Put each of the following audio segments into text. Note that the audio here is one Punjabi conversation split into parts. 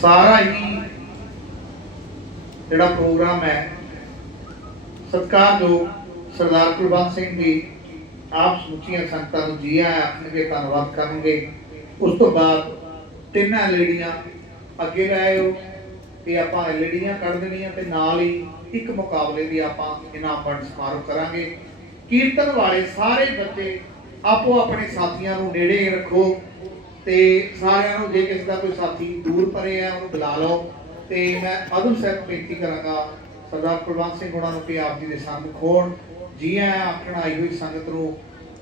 ਸਾਰਾ ਹੀ ਜਿਹੜਾ ਪ੍ਰੋਗਰਾਮ ਹੈ ਸਤਿਕਾਰਯੋਗ ਸਰਦਾਰ ਕੁਲਵੰਤ ਸਿੰਘ ਜੀ ਆਪ ਸਮੁੱਚੀਆਂ ਸੰਗਤਾਂ ਨੂੰ ਜੀ ਆਇਆਂ ਆਖਣਗੇ ਧੰਨਵਾਦ ਕਰਨਗੇ। ਉਸ ਤੋਂ ਬਾਅਦ ਤਿੰਨਾਂ ਲੇਡੀਆਂ ਅੱਗੇ ਲੈ ਆਇਓ, ਤੇ ਆਪਾਂ ਲੇਡੀਆਂ ਕੱਢ ਦੇਣੀਆਂ ਤੇ ਨਾਲ ਹੀ ਇੱਕ ਮੁਕਾਬਲੇ ਦੀ ਆਪਾਂ ਇਨਾਮ ਵੰਡ ਸਮਾਰੋਹ ਕਰਾਂਗੇ। ਕੀਰਤਨ ਵਾਲੇ ਸਾਰੇ ਬੱਚੇ ਆਪੋ ਆਪਣੇ ਸਾਥੀਆਂ ਨੂੰ ਨੇੜੇ ਰੱਖੋ। ਤੇ ਸਾਰਿਆਂ ਨੂੰ ਜੇ ਕਿਸੇ ਦਾ ਕੋਈ ਸਾਥੀ ਦੂਰ ਪਰੇ ਆ, ਉਹਨੂੰ ਬੁਲਾ ਲਓ। ਤੇ ਮੈਂ ਅਦੂ ਸਾਹਿਬ ਬੇਨਤੀ ਕਰਾਂਗਾ, ਸਰਦਾਰ ਕੁਲਵੰਤ ਸਿੰਘ ਹੋਣਾ ਨੂੰ ਕਿ ਆਪ ਜੀ ਦੇ ਸੰਗ ਖੋਣ। ਜੀ ਆਇਆਂ ਆਖਣ ਆਈ ਹੋਈ ਸੰਗਤ ਨੂੰ,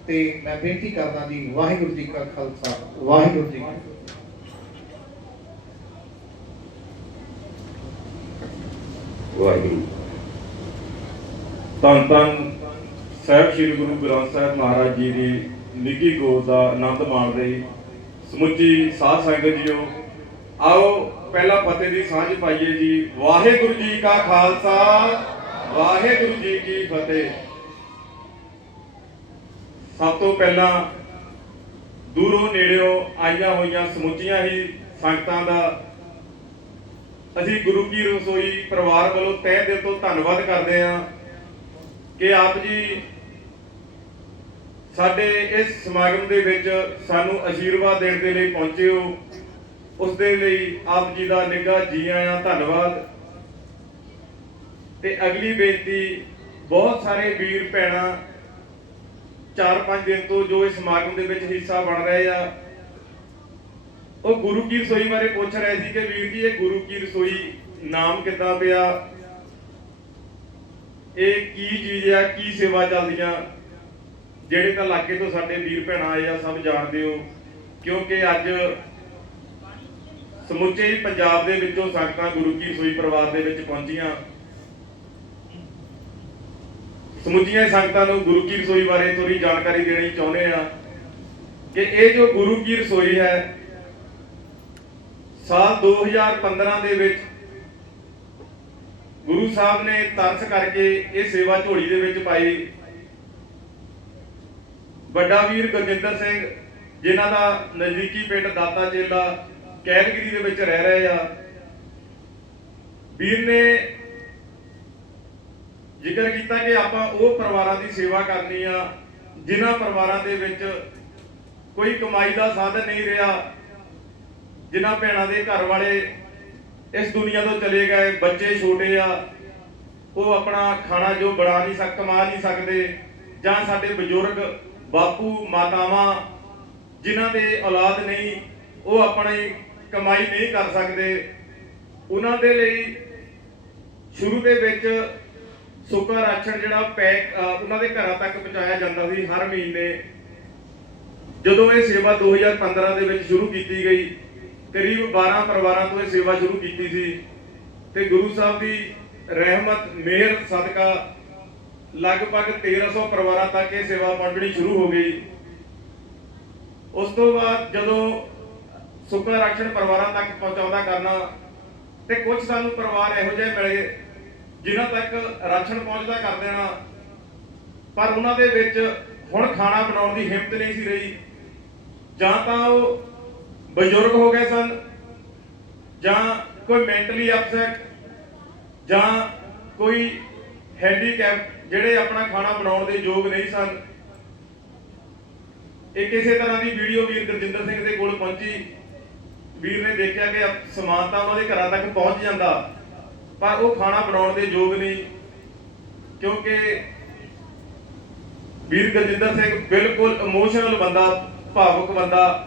ਤੇ ਮੈਂ ਬੇਨਤੀ ਕਰਦਾ ਜੀ, ਵਾਹਿਗੁਰੂ ਜੀ ਕਾ ਖਾਲਸਾ, ਵਾਹਿਗੁਰੂ ਜੀ ਕੀ ਵਾਹਿਗੁਰੂ। ਧੰਨ ਧੰਨ ਸਾਹਿਬ, ਸ੍ਰੀ ਗੁਰੂ ਗ੍ਰੰਥ ਸਾਹਿਬ ਮਹਾਰਾਜ ਜੀ ਦੀ ਨਿੱਘੀ ਗੋਦ ਦਾ ਆਨੰਦ ਮਾਣ ਰਹੀ। ਸਮੁੱਚੀ ਸਾਧ ਸੰਗਤ ਜੀਓ, ਆਓ ਪਹਿਲਾ ਫਤਿਹ ਦੀ ਸਾਂਝ ਪਾਈਏ ਜੀ। ਵਾਹਿਗੁਰੂ ਜੀ ਕਾ ਖਾਲਸਾ, ਵਾਹਿਗੁਰੂ ਜੀ ਕੀ ਫਤਿਹ। ਸਭ ਤੋਂ ਪਹਿਲਾਂ ਦੂਰੋਂ ਨੇੜਿਓਂ ਆਈਆਂ ਹੋਈਆਂ ਸਮੁੱਚੀਆਂ ਹੀ ਸੰਗਤਾਂ ਦਾ ਅਸੀਂ ਗੁਰੂ ਕੀ ਰਸੋਈ ਪਰਿਵਾਰ ਵੱਲੋਂ ਤਹਿ ਦਿਲ ਤੋਂ ਧੰਨਵਾਦ ਕਰਦੇ ਹਾਂ ਕਿ ਆਪ ਜੀ ਸਾਡੇ ਇਸ ਸਮਾਗਮ ਦੇ ਵਿੱਚ ਸਾਨੂੰ ਅਸ਼ੀਰਵਾਦ ਦੇਣ ਦੇ ਲਈ ਪਹੁੰਚੇ ਹੋ। ਉਸ ਦੇ ਲਈ ਆਪ ਜੀ ਦਾ ਨਿੱਘਾ ਜੀ ਆਇਆਂ ਧੰਨਵਾਦ। ਤੇ ਅਗਲੀ ਬੇਨਤੀ, ਬਹੁਤ ਸਾਰੇ ਵੀਰ ਭੈਣਾਂ 4-5 ਦਿਨ ਤੋਂ ਜੋ ਇਸ ਸਮਾਗਮ ਦੇ ਵਿੱਚ ਹਿੱਸਾ ਬਣ ਰਹੇ ਆ, ਉਹ ਗੁਰੂ ਕੀ ਰਸੋਈ ਬਾਰੇ ਪੁੱਛ ਰਹੇ ਸੀ ਕਿ ਵੀਰ ਜੀ, ਇਹ ਗੁਰੂ ਕੀ ਰਸੋਈ ਨਾਮ ਕਿੱਦਾਂ ਪਿਆ? ਇਹ ਕੀ ਚੀਜ਼ ਆ, ਕੀ ਸੇਵਾ ਚੱਲਦੀਆਂ? ਜਿਹੜੇ ਤਾਂ ਇਲਾਕੇ ਤੋਂ ਸਾਡੇ ਵੀਰ ਭੈਣਾਂ ਆਏ ਆ, ਸਭ ਜਾਣਦੇ ਹੋ। ਕਿਉਂਕਿ ਅੱਜ ਸਮੁੱਚੇ ਪੰਜਾਬ ਦੇ ਵਿੱਚੋਂ ਸੰਗਤਾਂ ਗੁਰੂ ਕੀ ਰਸੋਈ ਪਰਿਵਾਰ ਦੇ ਵਿੱਚ ਪਹੁੰਚੀਆਂ। ਸਮੁੱਚੀਆਂ ਸੰਗਤਾਂ ਨੂੰ ਗੁਰੂ ਕੀ ਰਸੋਈ ਬਾਰੇ ਥੋੜੀ ਜਾਣਕਾਰੀ ਦੇਣੀ ਚਾਹੁੰਦੇ ਆ ਕਿ ਇਹ ਜੋ ਗੁਰੂ ਕੀ ਰਸੋਈ ਹੈ, ਸਾਲ 2015 ਦੇ ਵਿੱਚ ਗੁਰੂ ਸਾਹਿਬ ਨੇ ਤਰਸ ਕਰਕੇ ਇਹ ਸੇਵਾ ਝੋਲੀ ਦੇ ਵਿੱਚ ਪਾਈ। ਵੱਡਾ ਵੀਰ ਗੁਰਜਿੰਦਰ ਸਿੰਘ, ਜਿਨ੍ਹਾਂ ਦਾ ਨਜ਼ਦੀਕੀ ਪਿੰਡ ਦਾਤਾ ਚੇਲਾ ਕੈਲਗਰੀ ਦੇ ਵਿੱਚ ਰਹਿ ਰਹੇ ਆ। ਵੀਰ ਨੇ ਜ਼ਿਕਰ ਕੀਤਾ ਕਿ ਆਪਾਂ ਉਹ ਪਰਿਵਾਰਾਂ ਦੀ ਸੇਵਾ ਕਰਨੀ ਆ, ਜਿਨ੍ਹਾਂ ਪਰਿਵਾਰਾਂ ਦੇ ਵਿੱਚ ਕੋਈ ਕਮਾਈ ਦਾ ਸਾਧਨ ਨਹੀਂ ਰਿਹਾ, ਜਿਨ੍ਹਾਂ ਭੈਣਾਂ ਦੇ ਘਰ ਵਾਲੇ ਇਸ ਦੁਨੀਆ ਤੋਂ ਚਲੇ ਗਏ, ਬੱਚੇ ਛੋਟੇ ਆ, ਉਹ ਆਪਣਾ ਖਾਣਾ ਜੋ ਬਣਾ ਨਹੀਂ ਸਕ, ਕਮਾ ਨਹੀਂ ਸਕਦੇ, ਜਾਂ ਸਾਡੇ ਬਜ਼ੁਰਗ ਬਾਪੂ, ਮਾਤਾਵਾਂ ਜਿਨ੍ਹਾਂ ਦੇ ਔਲਾਦ ਨਹੀਂ, ਉਹ ਆਪਣੀ ਕਮਾਈ ਨਹੀਂ ਕਰ ਸਕਦੇ। ਉਹਨਾਂ ਦੇ ਲਈ ਸ਼ੁਰੂ ਦੇ ਵਿੱਚ ਸੁੱਕਾ ਰਾਸ਼ਨ ਜਿਹੜਾ ਪੈਕ ਉਹਨਾਂ ਦੇ ਘਰਾਂ ਤੱਕ ਪਹੁੰਚਾਇਆ ਜਾਂਦਾ ਸੀ ਹਰ ਮਹੀਨੇ। ਜਦੋਂ ਇਹ ਸੇਵਾ 2015 ਦੇ ਵਿੱਚ ਸ਼ੁਰੂ ਕੀਤੀ ਗਈ, ਕਰੀਬ 12 ਪਰਿਵਾਰਾਂ ਤੋਂ ਇਹ ਸੇਵਾ ਸ਼ੁਰੂ ਕੀਤੀ ਸੀ। ਤੇ ਗੁਰੂ ਸਾਹਿਬ ਦੀ ਰਹਿਮਤ, ਮਿਹਰ, ਸਦਕਾ ਲਗਭਗ 1300 ਪਰਿਵਾਰਾਂ ਤੱਕ ਇਹ ਸੇਵਾ ਵੰਡਣੀ ਸ਼ੁਰੂ ਹੋ ਗਈ। ਉਸ ਤੋਂ ਬਾਅਦ ਜਦੋਂ ਸੁੱਕਾ ਰਾਸ਼ਨ ਪਰਿਵਾਰਾਂ ਤੱਕ ਪਹੁੰਚਾਉਂਦਾ ਕਰਨਾ, ਤੇ ਕੁਝ ਸਾਨੂੰ ਪਰਿਵਾਰ ਇਹੋ ਜਿਹੇ ਮਿਲੇ ਜਿਨ੍ਹਾਂ ਤੱਕ ਰਾਸ਼ਨ ਪਹੁੰਚਦਾ ਕਰ ਦੇਣਾ। ਪਰ ਉਹਨਾਂ ਦੇ ਵਿੱਚ ਹੁਣ ਖਾਣਾ ਬਣਾਉਣ ਦੀ ਹਿੰਮਤ ਨਹੀਂ ਸੀ ਰਹੀ। ਜਾਂ ਤਾਂ ਉਹ ਬਜ਼ੁਰਗ ਹੋ ਗਏ ਸਨ, ਜਾਂ ਕੋਈ ਮੈਂਟਲੀ ਅਪਸੈਟ, ਜਾਂ ਕੋਈ ਹੈਂਡੀਕੈਪ ਜਿਹੜੇ ਆਪਣਾ ਖਾਣਾ ਬਣਾਉਣ ਦੇ ਯੋਗ ਨਹੀਂ ਸਨ। ਇਹ ਕਿਸੇ ਤਰ੍ਹਾਂ ਦੀ ਵੀਡੀਓ ਵੀਰ ਗੁਰਜਿੰਦਰ ਸਿੰਘ ਦੇ ਕੋਲ ਪਹੁੰਚੀ। ਵੀਰ ਨੇ ਦੇਖਿਆ ਕਿ ਸਮਾਨ ਤਾਂ ਉਹਨਾਂ ਦੇ ਘਰਾਂ ਤੱਕ ਪਹੁੰਚ ਜਾਂਦਾ, ਪਰ ਉਹ ਖਾਣਾ ਬਣਾਉਣ ਦੇ ਯੋਗ ਨਹੀਂ। ਕਿਉਂਕਿ ਵੀਰ ਗੁਰਜਿੰਦਰ ਸਿੰਘ ਬਿਲਕੁਲ ਇਮੋਸ਼ਨਲ ਬੰਦਾ, ਭਾਵੁਕ ਬੰਦਾ।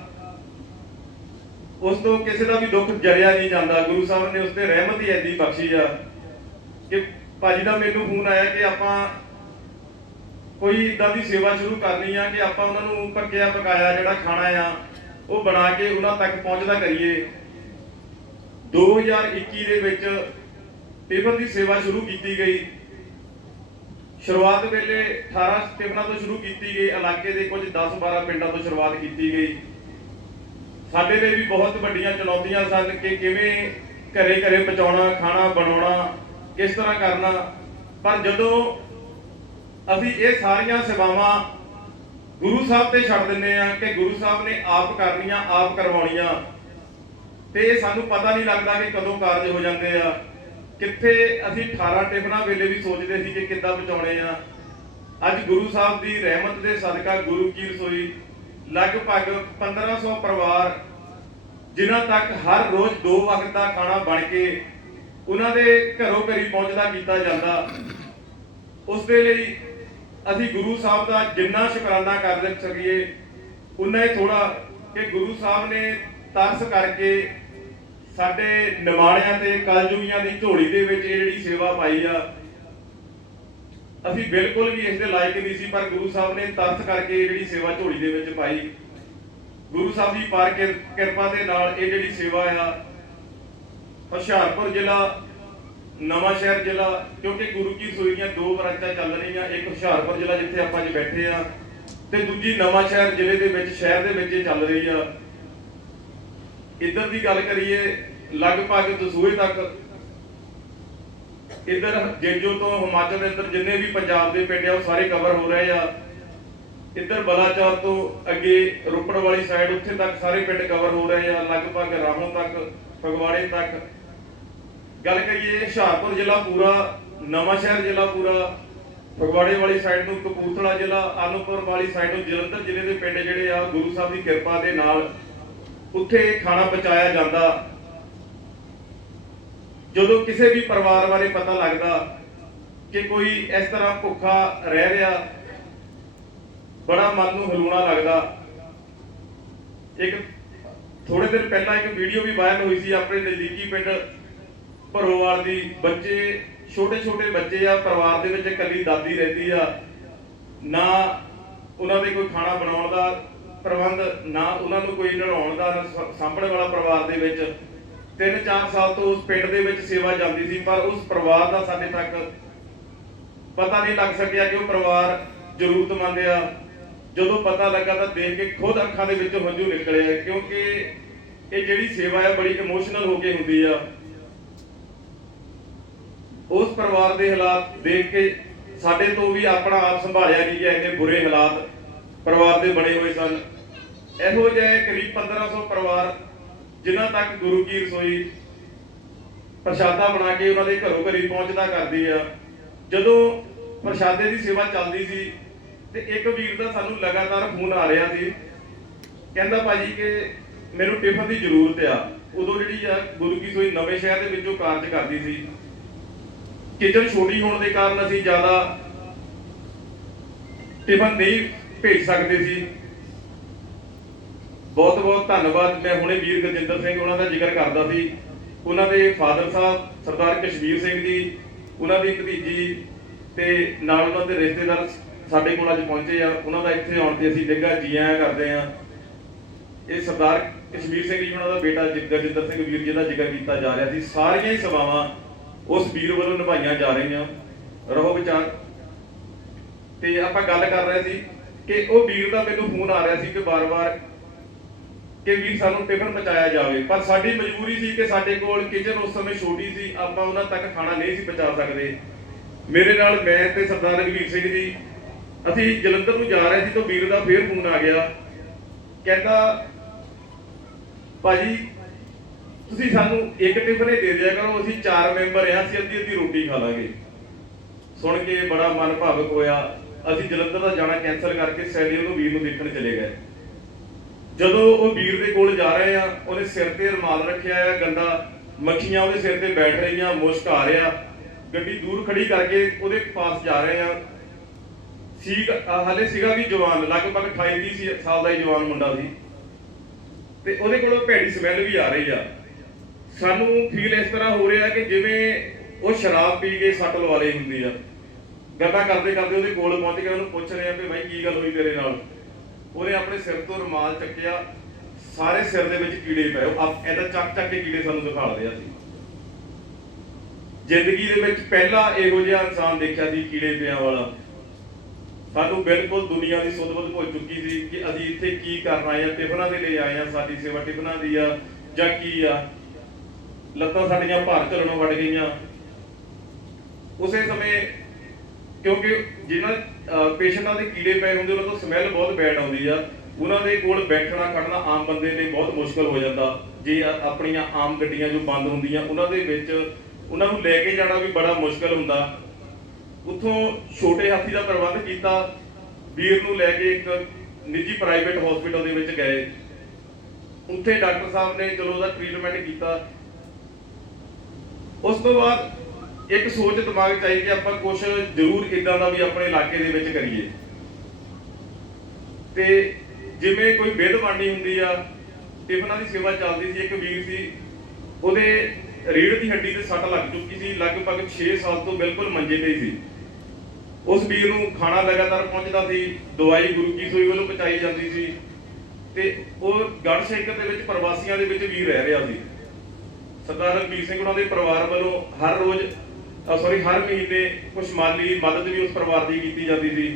ਉਸ ਤੋਂ ਕਿਸੇ ਦਾ ਵੀ ਦੁੱਖ ਜਰਿਆ ਨਹੀਂ ਜਾਂਦਾ। ਗੁਰੂ ਸਾਹਿਬ ਨੇ ਉਸ ਤੇ ਰਹਿਮਤ ਹੀ ਐਦੀ ਬਖਸ਼ੀ ਆ ਕਿ ਭਾਜੀ ਦਾ ਮੈਨੂੰ ਫੋਨ ਆਇਆ ਕਿ ਆਪਾਂ ਕੋਈ ਇਦਾਂ ਦੀ ਸੇਵਾ ਸ਼ੁਰੂ ਕਰਨੀ ਆ ਕਿ ਆਪਾਂ ਉਹਨਾਂ ਨੂੰ ਪੱਕਿਆ ਪਕਾਇਆ ਜਿਹੜਾ ਖਾਣਾ ਆ, ਉਹ ਬਣਾ ਕੇ ਉਹਨਾਂ ਤੱਕ ਪਹੁੰਚਦਾ ਕਰੀਏ। 2021 ਦੇ ਵਿੱਚ ਟਿਫਨ ਦੀ ਸੇਵਾ ਸ਼ੁਰੂ ਕੀਤੀ ਗਈ। ਸ਼ੁਰੂਆਤ ਵੇਲੇ 18 ਟਿਫਨਾਂ ਤੋਂ ਸ਼ੁਰੂ ਕੀਤੀ ਗਈ, ਇਲਾਕੇ ਦੇ ਕੁਝ 10-12 ਪਿੰਡਾਂ ਤੋਂ ਸ਼ੁਰੂਆਤ ਕੀਤੀ ਗਈ। ਸਾਡੇ ਲਈ ਵੀ ਬਹੁਤ ਵੱਡੀਆਂ ਚੁਣੌਤੀਆਂ ਸਨ ਕਿ ਕਿਵੇਂ ਘਰੇ ਘਰੇ ਪਹੁੰਚਾਉਣਾ, ਖਾਣਾ ਬਣਾਉਣਾ ਕਿਸ ਤਰ੍ਹਾਂ ਕਰਨਾ। ਪਰ ਜਦੋਂ ਅਸੀਂ ਇਹ ਸਾਰੀਆਂ ਸੇਵਾਵਾਂ ਗੁਰੂ ਸਾਹਿਬ ਤੇ ਛੱਡ ਦਿੰਨੇ ਆ ਕਿ ਗੁਰੂ ਸਾਹਿਬ ਨੇ ਆਪ ਕਰਨੀਆਂ, ਆਪ ਕਰਵਾਉਣੀਆਂ, ਤੇ ਸਾਨੂੰ ਪਤਾ ਨਹੀਂ ਲੱਗਦਾ ਕਿ ਕਦੋਂ ਕਾਰਜ ਹੋ ਜਾਂਦੇ ਆ। ਕਿੱਥੇ ਅਸੀਂ 18 ਟਿਫਨਾਂ ਵੇਲੇ ਵੀ ਸੋਚਦੇ ਸੀ ਕਿ ਕਿੱਦਾਂ ਬਚਾਉਣੇ ਆ। ਅੱਜ ਗੁਰੂ ਸਾਹਿਬ ਦੀ ਰਹਿਮਤ ਦੇ ਸਦਕਾ ਗੁਰੂ ਕੀ ਰਸੋਈ, ਲਗਭਗ 1500 ਪਰਿਵਾਰ, ਜਿਨ੍ਹਾਂ ਤੱਕ ਹਰ ਰੋਜ਼ ਦੋ ਵਕਤ ਦਾ ਖਾਣਾ ਬਣ ਕੇ ਉਹਨਾਂ ਦੇ ਘਰੋਂ ਘਰੀ ਪਹੁੰਚਦਾ ਕੀਤਾ ਜਾਂਦਾ। ਉਸ ਦੇ ਲਈ ਅਸੀਂ ਗੁਰੂ ਸਾਹਿਬ ਦਾ ਜਿੰਨਾ ਸ਼ੁਕਰਾਨਾ ਕਰ ਸਕੀਏ, ਉਨਾ ਹੀ ਥੋੜਾ ਕਿ ਗੁਰੂ ਸਾਹਿਬ ਨੇ ਤਰਸ ਕਰਕੇ ਸਾਡੇ ਨਿਮਾਣਿਆਂ ਤੇ, ਕਲਯੁਗੀਆਂ ਦੀ ਝੋਲੀ ਦੇ ਵਿੱਚ ਇਹ ਜਿਹੜੀ ਸੇਵਾ ਪਾਈ ਆ, ਅਸੀਂ ਬਿਲਕੁਲ ਵੀ ਇਸ ਦੇ ਲਾਇਕ ਨਹੀਂ ਸੀ, ਪਰ ਗੁਰੂ ਸਾਹਿਬ ਨੇ ਤਰਸ ਕਰਕੇ ਇਹ ਜਿਹੜੀ ਸੇਵਾ ਝੋਲੀ ਦੇ ਵਿੱਚ ਪਾਈ। ਗੁਰੂ ਸਾਹਿਬ ਦੀ ਪਾਰ ਕਿਰ- ਕਿਰਪਾ ਦੇ ਨਾਲ ਇਹ ਜਿਹੜੀ ਸੇਵਾ ਆ ਹੁਸ਼ਿਆਰਪੁਰ ਜ਼ਿਲ੍ਹਾ, ਨਵਾਂ ਸ਼ਹਿਰ ਜ਼ਿਲ੍ਹਾ, ਕਿਉਂਕਿ ਗੁਰੂ ਕੀ ਸੋਈ ਦੀਆਂ ਦੋ ਬ੍ਰਾਂਚਾਂ ਚੱਲ ਰਹੀਆਂ, ਇੱਕ ਹੁਸ਼ਿਆਰਪੁਰ ਜ਼ਿਲ੍ਹਾ ਜਿੱਥੇ ਆਪਾਂ ਅੱਜ ਬੈਠੇ ਆ ਤੇ ਦੂਜੀ ਨਵਾਂ ਸ਼ਹਿਰ ਜ਼ਿਲ੍ਹੇ ਦੇ ਵਿੱਚ, ਸ਼ਹਿਰ ਦੇ ਵਿੱਚ ਚੱਲ ਰਹੀ ਆ। ਇੱਧਰ ਦੀ ਗੱਲ ਕਰੀਏ, ਲਗਭਗ ਦਸੂਹੇ ਤੱਕ ਇੱਧਰ ਜੇਜੋ ਤੋਂ ਹਿਮਾਚਲ ਦੇ ਅੰਦਰ ਜਿੰਨੇ ਵੀ ਪੰਜਾਬ ਦੇ ਪਿੰਡ ਆ, ਉਹ ਸਾਰੇ ਕਵਰ ਹੋ ਰਹੇ ਆ। ਇੱਧਰ ਬਲਾਚੌਰ ਤੋਂ ਅੱਗੇ ਰੋਪੜ ਵਾਲੀ ਸਾਈਡ ਉੱਥੇ ਤੱਕ ਸਾਰੇ ਪਿੰਡ ਕਵਰ ਹੋ ਰਹੇ ਆ, ਲਗਭਗ ਰਾਹੋਂ ਤੱਕ, ਫਗਵਾੜੇ ਤੱਕ। ਗੱਲ ਕਰੀਏ ਹੁਸ਼ਿਆਰਪੁਰ ਜ਼ਿਲ੍ਹਾ ਪੂਰਾ, ਨਵਾਂ ਸ਼ਹਿਰ ਜ਼ਿਲ੍ਹਾ ਪੂਰਾ, ਫਗਵਾੜੇ ਵਾਲੀ ਸਾਈਡ ਨੂੰ, ਕਪੂਰਥਲਾ ਜ਼ਿਲ੍ਹਾ ਆਨੂਪੁਰ ਵਾਲੀ ਸਾਈਡ ਨੂੰ, ਜਲੰਧਰ ਜ਼ਿਲ੍ਹੇ ਦੇ ਪਿੰਡ ਜਿਹੜੇ ਆ, ਗੁਰੂ ਸਾਹਿਬ ਦੀ ਕਿਰਪਾ ਦੇ ਨਾਲ ਉੱਥੇ ਖਾਣਾ ਪਹੁੰਚਾਇਆ ਜਾਂਦਾ। ਜਦੋਂ ਕਿਸੇ ਵੀ ਪਰਿਵਾਰ ਬਾਰੇ ਪਤਾ ਲੱਗਦਾ ਕਿ ਕੋਈ ਇਸ ਤਰ੍ਹਾਂ ਭੁੱਖਾ ਰਹਿ ਰਿਹਾ, ਬੜਾ ਮਨ ਨੂੰ ਹਲੂਣਾ ਲੱਗਦਾ। ਇੱਕ ਥੋੜੇ ਦਿਨ ਪਹਿਲਾਂ ਇੱਕ ਵੀਡੀਓ ਵੀ ਵਾਇਰਲ ਹੋਈ ਸੀ, ਆਪਣੇ ਨਜ਼ਦੀਕੀ ਪਿੰਡ ਭਰੋਵਾਲ ਦੀ, ਬੱਚੇ ਛੋਟੇ ਛੋਟੇ ਬੱਚੇ ਆ, ਪਰਿਵਾਰ ਦੇ ਵਿੱਚ ਇਕੱਲੀ ਦਾਦੀ ਰਹਿੰਦੀ ਆ, ਨਾ ਉਹਨਾਂ ਦੇ ਕੋਈ ਖਾਣਾ ਬਣਾਉਣ ਦਾ ਪ੍ਰਬੰਧ, ਨਾ ਉਹਨਾਂ ਨੂੰ ਕੋਈ ਨਹਾਉਣ ਦਾ ਸਾਂਭਣ ਵਾਲਾ ਪਰਿਵਾਰ ਦੇ ਵਿੱਚ। 3-4 ਸਾਲ ਤੋਂ ਉਸ ਪਿੰਡ ਦੇ ਵਿੱਚ ਸੇਵਾ ਜਾਂਦੀ ਸੀ, ਪਰ ਉਸ ਪਰਿਵਾਰ ਦਾ ਸਾਡੇ ਤੱਕ ਪਤਾ ਨਹੀਂ ਲੱਗ ਸਕਿਆ ਕਿ ਉਹ ਪਰਿਵਾਰ ਜ਼ਰੂਰਤਮੰਦ ਆ। ਜਦੋਂ ਪਤਾ ਲੱਗਾ ਤਾਂ ਦੇਖ ਕੇ ਖੁਦ ਅੱਖਾਂ ਦੇ ਵਿੱਚੋਂ ਹੰਝੂ ਨਿਕਲੇ ਕਿਉਂਕਿ ਇਹ ਜਿਹੜੀ ਸੇਵਾ ਆ, ਬੜੀ ਇਮੋਸ਼ਨਲ ਹੋ ਕੇ ਹੁੰਦੀ ਆ। ਉਸ ਪਰਿਵਾਰ ਦੇ ਹਾਲਾਤ ਦੇਖ ਕੇ ਸਾਡੇ ਤੋਂ ਵੀ ਆਪਣਾ ਆਪ ਸੰਭਾਲਿਆ ਨਹੀਂ ਗਿਆ, ਇੰਨੇ ਬੁਰੇ ਹਾਲਾਤ ਪਰਿਵਾਰ ਦੇ ਬਣੇ ਹੋਏ ਸਨ। ਇਹੋ ਜਿਹੇ ਕਰੀਬ 1500 ਪਰਿਵਾਰ ਜਿਨ੍ਹਾਂ ਤੱਕ ਗੁਰੂ ਕੀ ਰਸੋਈ ਪ੍ਰਸ਼ਾਦਾ ਬਣਾ ਕੇ ਉਹਨਾਂ ਦੇ ਘਰੋਂ ਘਰੀ ਪਹੁੰਚਦਾ ਕਰਦੀ ਆ, ਜਦੋਂ ਪ੍ਰਸ਼ਾਦੇ ਦੀ ਸੇਵਾ ਚੱਲਦੀ ਸੀ ਤੇ ਇੱਕ ਵੀਰ ਦਾ ਸਾਨੂੰ ਲਗਾਤਾਰ ਫੋਨ ਆ ਰਿਹਾ ਸੀ, ਕਹਿੰਦਾ ਭਾਜੀ ਕਿ ਮੈਨੂੰ ਟਿਫਨ ਦੀ ਜ਼ਰੂਰਤ ਆ। ਉਦੋਂ ਜਿਹੜੀ ਆ ਗੁਰੂ ਕੀ ਸੋਈ ਨਵੇਂ ਸ਼ਹਿਰ ਦੇ ਵਿੱਚੋਂ ਕਾਰਜ ਕਰਦੀ ਸੀ। ਕਿਚਨ ਛੋਟੀ ਹੋਣ ਦੇ ਕਾਰਨ ਅਸੀਂ ਜ਼ਿਆਦਾ ਟਿਫਨ ਨਹੀਂ ਭੇਜ ਸਕਦੇ ਸੀ। ਬਹੁਤ ਬਹੁਤ ਧੰਨਵਾਦ। ਮੈਂ ਹੁਣੇ ਵੀਰ ਗਰਜਿੰਦਰ ਸਿੰਘ ਉਹਨਾਂ ਦਾ ਜ਼ਿਕਰ ਕਰਦਾ ਸੀ। ਉਹਨਾਂ ਦੇ ਫਾਦਰ ਸਾਹਿਬ ਸਰਦਾਰ ਕਸ਼ਮੀਰ ਸਿੰਘ ਜੀ, ਉਹਨਾਂ ਦੀ ਭਤੀਜੀ ਤੇ ਨਾਲ ਉਹਨਾਂ ਦੇ ਰਿਸ਼ਤੇਦਾਰ ਸਾਡੇ ਕੋਲ ਅੱਜ ਪਹੁੰਚੇ ਆ। ਉਹਨਾਂ ਦਾ ਇੱਥੇ ਆਉਣ ਤੇ ਅਸੀਂ ਡਿੱਗਾ ਜੀਆਂ ਕਰਦੇ ਆ। ਇਹ ਸਰਦਾਰ ਕਸ਼ਮੀਰ ਸਿੰਘ ਜੀ, ਉਹਨਾਂ ਦਾ ਬੇਟਾ ਜਿ- ਗਰਜਿੰਦਰ ਸਿੰਘ ਵੀਰ ਜੀ ਦਾ ਜ਼ਿਕਰ ਕੀਤਾ ਜਾ ਰਿਹਾ ਸੀ। ਸਾਰੀਆਂ ਹੀ ਸੇਵਾਵਾਂ ਉਸ ਵੀਰ ਵੱਲੋਂ ਨਿਭਾਈਆਂ ਜਾ ਰਹੀਆਂ। ਰਹੋ ਵਿਚਾਰ। ਤੇ ਆਪਾਂ ਗੱਲ ਕਰ ਰਹੇ ਸੀ ਕਿ ਉਹ ਵੀਰ ਦਾ ਮੈਨੂੰ ਫੋਨ ਆ ਰਿਹਾ ਸੀ ਕਿ ਬਾਰ-ਬਾਰ ਕਿ ਵੀਰ ਸਾਨੂੰ ਟਿਫਨ ਪਹੁੰਚਾਇਆ ਜਾਵੇ। ਪਰ ਸਾਡੀ ਮਜਬੂਰੀ ਸੀ ਕਿ ਸਾਡੇ ਕੋਲ ਕਿਚਨ ਉਸ ਸਮੇਂ ਛੋਟੀ ਸੀ, ਆਪਾਂ ਉਹਨਾਂ ਤੱਕ ਖਾਣਾ ਨਹੀਂ ਸੀ ਪਹੁੰਚਾ ਸਕਦੇ। ਮੇਰੇ ਨਾਲ ਮੈਂ ਤੇ ਸਰਦਾਰ ਰਘਵੀਰ ਸਿੰਘ ਜੀ, ਅਸੀਂ ਜਲੰਧਰ ਨੂੰ ਜਾ ਰਹੇ ਸੀ ਤਾਂ ਵੀਰ ਦਾ ਫੇਰ ਫੋਨ ਆ ਗਿਆ। ਕਹਿੰਦਾ, ਭਾਜੀ ਤੁਸੀਂ ਸਾਨੂੰ ਇੱਕ ਟਿਫਨ ਹੀ ਦੇ ਦਿਆ ਕਰੋ, ਅਸੀਂ ਚਾਰ ਮੈਂਬਰ ਆ, ਅਸੀਂ ਅੱਧੀ ਅੱਧੀ ਰੋਟੀ ਖਾ ਲਾਂਗੇ। ਸੁਣ ਕੇ ਬੜਾ ਮਨ ਭਾਵਕ ਹੋਇਆ। ਅਸੀਂ ਜਲੰਧਰ ਦਾ ਜਾਣਾ ਕੈਨਸਲ ਕਰਕੇ ਸੈਲੀ ਉਹਨੂੰ ਵੀਰ ਨੂੰ ਦੇਖਣ ਚਲੇ ਗਏ। ਜਦੋਂ ਉਹ ਵੀਰ ਦੇ ਕੋਲ ਜਾ ਰਹੇ ਆ, ਉਹਨੇ ਸਿਰ ਤੇ ਰੁਮਾਲ ਰੱਖਿਆ ਆ ਗੰਦਾ ਮੱਖੀਆਂ ਉਹਦੇ ਸਿਰ ਤੇ ਬੈਠ ਰਹੀਆਂ, ਮੁਸ਼ਕ ਆ ਰਿਹਾ। ਗੱਡੀ ਦੂਰ ਖੜੀ ਕਰਕੇ ਉਹਦੇ ਪਾਸ ਜਾ ਰਹੇ ਆ। ਸੀ ਹਾਲੇ ਸੀਗਾ ਵੀ ਜਵਾਨ, ਲਗਭਗ 28 30 ਸਾਲ ਦਾ ਹੀ ਜਵਾਨ ਮੁੰਡਾ ਸੀ। ਤੇ ਉਹਦੇ ਕੋਲੋਂ ਭੈੜੀ ਸਮੈਲ ਵੀ ਆ ਰਹੀ ਆ। ਸਾਨੂੰ ਫੀਲ ਇਸ ਤਰ੍ਹਾਂ ਹੋ ਰਿਹਾ ਕਿ ਜਿਵੇਂ ਉਹ ਸ਼ਰਾਬ ਪੀ ਕੇ ਸੱਟ ਲਵਾ ਲਈ ਹੁੰਦੀ ਆ। ਗੱਲਾਂ ਕਰਦੇ ਕਰਦੇ ਉਹਦੇ ਕੋਲ ਪਹੁੰਚ ਕੇ ਉਹਨੂੰ ਪੁੱਛ ਰਹੇ ਆ ਵੀ ਭਾਈ ਕੀ ਗੱਲ ਹੋਈ ਤੇਰੇ ਨਾਲ। ਉਹਨੇ ਆਪਣੇ ਸਿਰ ਤੋਂ ਰੁਮਾਲ ਚੱਕਿਆ, ਸਾਰੇ ਸਿਰ ਦੇ ਵਿੱਚ ਕੀੜੇ ਪਏ। ਉਹ ਆਪ ਇਹਦਾ ਚੱਕ ਚੱਕ ਕੇ ਕੀੜੇ ਸਾਨੂੰ ਦਿਖਾਉਂਦੇ ਆ ਸੀ ਜ਼ਿੰਦਗੀ ਦੇ ਵਿੱਚ ਪਹਿਲਾ ਇਹੋ ਜਿਹਾ ਇਨਸਾਨ ਦੇਖਿਆ ਸੀ, ਕੀੜੇ ਪਿਆ ਵਾਲਾ। ਸਾਨੂੰ ਬਿਲਕੁਲ ਦੁਨੀਆ ਦੀ ਸੁੱਧ-ਬੁੱਧ ਹੋ ਚੁੱਕੀ ਸੀ ਕਿ ਅਸੀਂ ਇੱਥੇ ਕੀ ਕਰਨ ਆਏ ਆ, ਟਿਫਨਾਂ ਦੇ ਲਈ ਆਏ ਆ, ਸਾਡੀ ਸੇਵਾ ਟਿਫਨਾਂ ਦੀ ਆ ਜਾਂ ਕੀ ਆ। ਲੱਤਾਂ ਸਾਡੀਆਂ ਭਾਰ ਝੱਲਣੋਂ ਵੱਡ ਗਈਆਂ। ਉਸੇ ਸਮੇਂ ਕਿਉਂਕਿ ਜਿਹਨਾਂ ਪੇਸ਼ੈਂਟਾਂ ਦੇ ਕੀੜੇ ਪਏ ਹੁੰਦੇ, ਉਹਨਾਂ ਤੋਂ ਸਮੈਲ ਬਹੁਤ ਬੈਡ ਆਉਂਦੀ ਆ। ਉਹਨਾਂ ਦੇ ਕੋਲ ਬੈਠਣਾ ਖੜਨਾ ਆਮ ਬੰਦੇ ਲਈ ਬਹੁਤ ਮੁਸ਼ਕਲ ਹੋ ਜਾਂਦਾ। ਜੇ ਆਪਣੀਆਂ ਆਮ ਗੱਡੀਆਂ ਜੋ ਬੰਦ ਹੁੰਦੀਆਂ, ਉਹਨਾਂ ਦੇ ਵਿੱਚ ਉਹਨਾਂ ਨੂੰ ਲੈ ਕੇ ਜਾਣਾ ਵੀ ਬੜਾ ਮੁਸ਼ਕਲ ਹੁੰਦਾ। ਉੱਥੋਂ ਛੋਟੇ ਹਾਥੀ ਦਾ ਪ੍ਰਬੰਧ ਕੀਤਾ। ਵੀਰ ਨੂੰ ਲੈ ਕੇ ਇੱਕ ਨਿੱਜੀ ਪ੍ਰਾਈਵੇਟ ਹਸਪੀਟਲ ਦੇ ਵਿੱਚ ਗਏ। ਉੱਥੇ ਡਾਕਟਰ ਸਾਹਿਬ ਨੇ ਜਦੋਂ ਉਹਦਾ ਟ੍ਰੀਟਮੈਂਟ ਕੀਤਾ ਉਸ ਤੋਂ ਬਾਅਦ ਇੱਕ ਸੋਚ ਦਿਮਾਗ 'ਚ ਆਈ ਕਿ ਆਪਾਂ ਕੁਝ ਜ਼ਰੂਰ ਇਦਾਂ ਦਾ ਵੀ ਆਪਣੇ ਇਲਾਕੇ ਦੇ ਵਿੱਚ ਕਰੀਏ। ਤੇ ਜਿਵੇਂ ਕੋਈ ਵਿਧ ਬਾਣੀ ਹੁੰਦੀ ਆ, ਟਿਫਨਾਂ ਦੀ ਸੇਵਾ ਚੱਲਦੀ ਸੀ, ਇੱਕ ਵੀਰ ਸੀ, ਉਹਦੇ ਰੀੜ ਦੀ ਹੱਡੀ ਤੇ ਸੱਟ ਲੱਗ ਚੁੱਕੀ ਸੀ, ਲਗਭਗ 6 ਸਾਲ ਤੋਂ ਬਿਲਕੁਲ ਮੰਜੇ ਤੇ ਸੀ। ਉਸ ਵੀਰ ਨੂੰ ਖਾਣਾ ਲਗਾਤਾਰ ਪਹੁੰਚਦਾ ਸੀ, ਦਵਾਈ ਗੁਰੂ ਕੀ ਸੋਈ ਵੱਲੋਂ ਪਹੁੰਚਾਈ ਜਾਂਦੀ ਸੀ ਤੇ ਉਹ ਗੜ ਸ਼ੇਖਰ ਦੇ ਵਿੱਚ ਪ੍ਰਵਾਸੀਆਂ ਦੇ ਵਿੱਚ ਵੀਰ ਰਹਿ ਰਿਹਾ ਸੀ। ਸਰਦਾਰ ਰਣਬੀਰ ਸਿੰਘ ਉਹਨਾਂ ਦੇ ਪਰਿਵਾਰ ਵੱਲੋਂ ਹਰ ਰੋਜ਼ ਸੌਰੀ ਹਰ ਮਹੀਨੇ ਕੁਛ ਮਾਲੀ ਮਦਦ ਵੀ ਉਸ ਪਰਿਵਾਰ ਦੀ ਕੀਤੀ ਜਾਂਦੀ ਸੀ।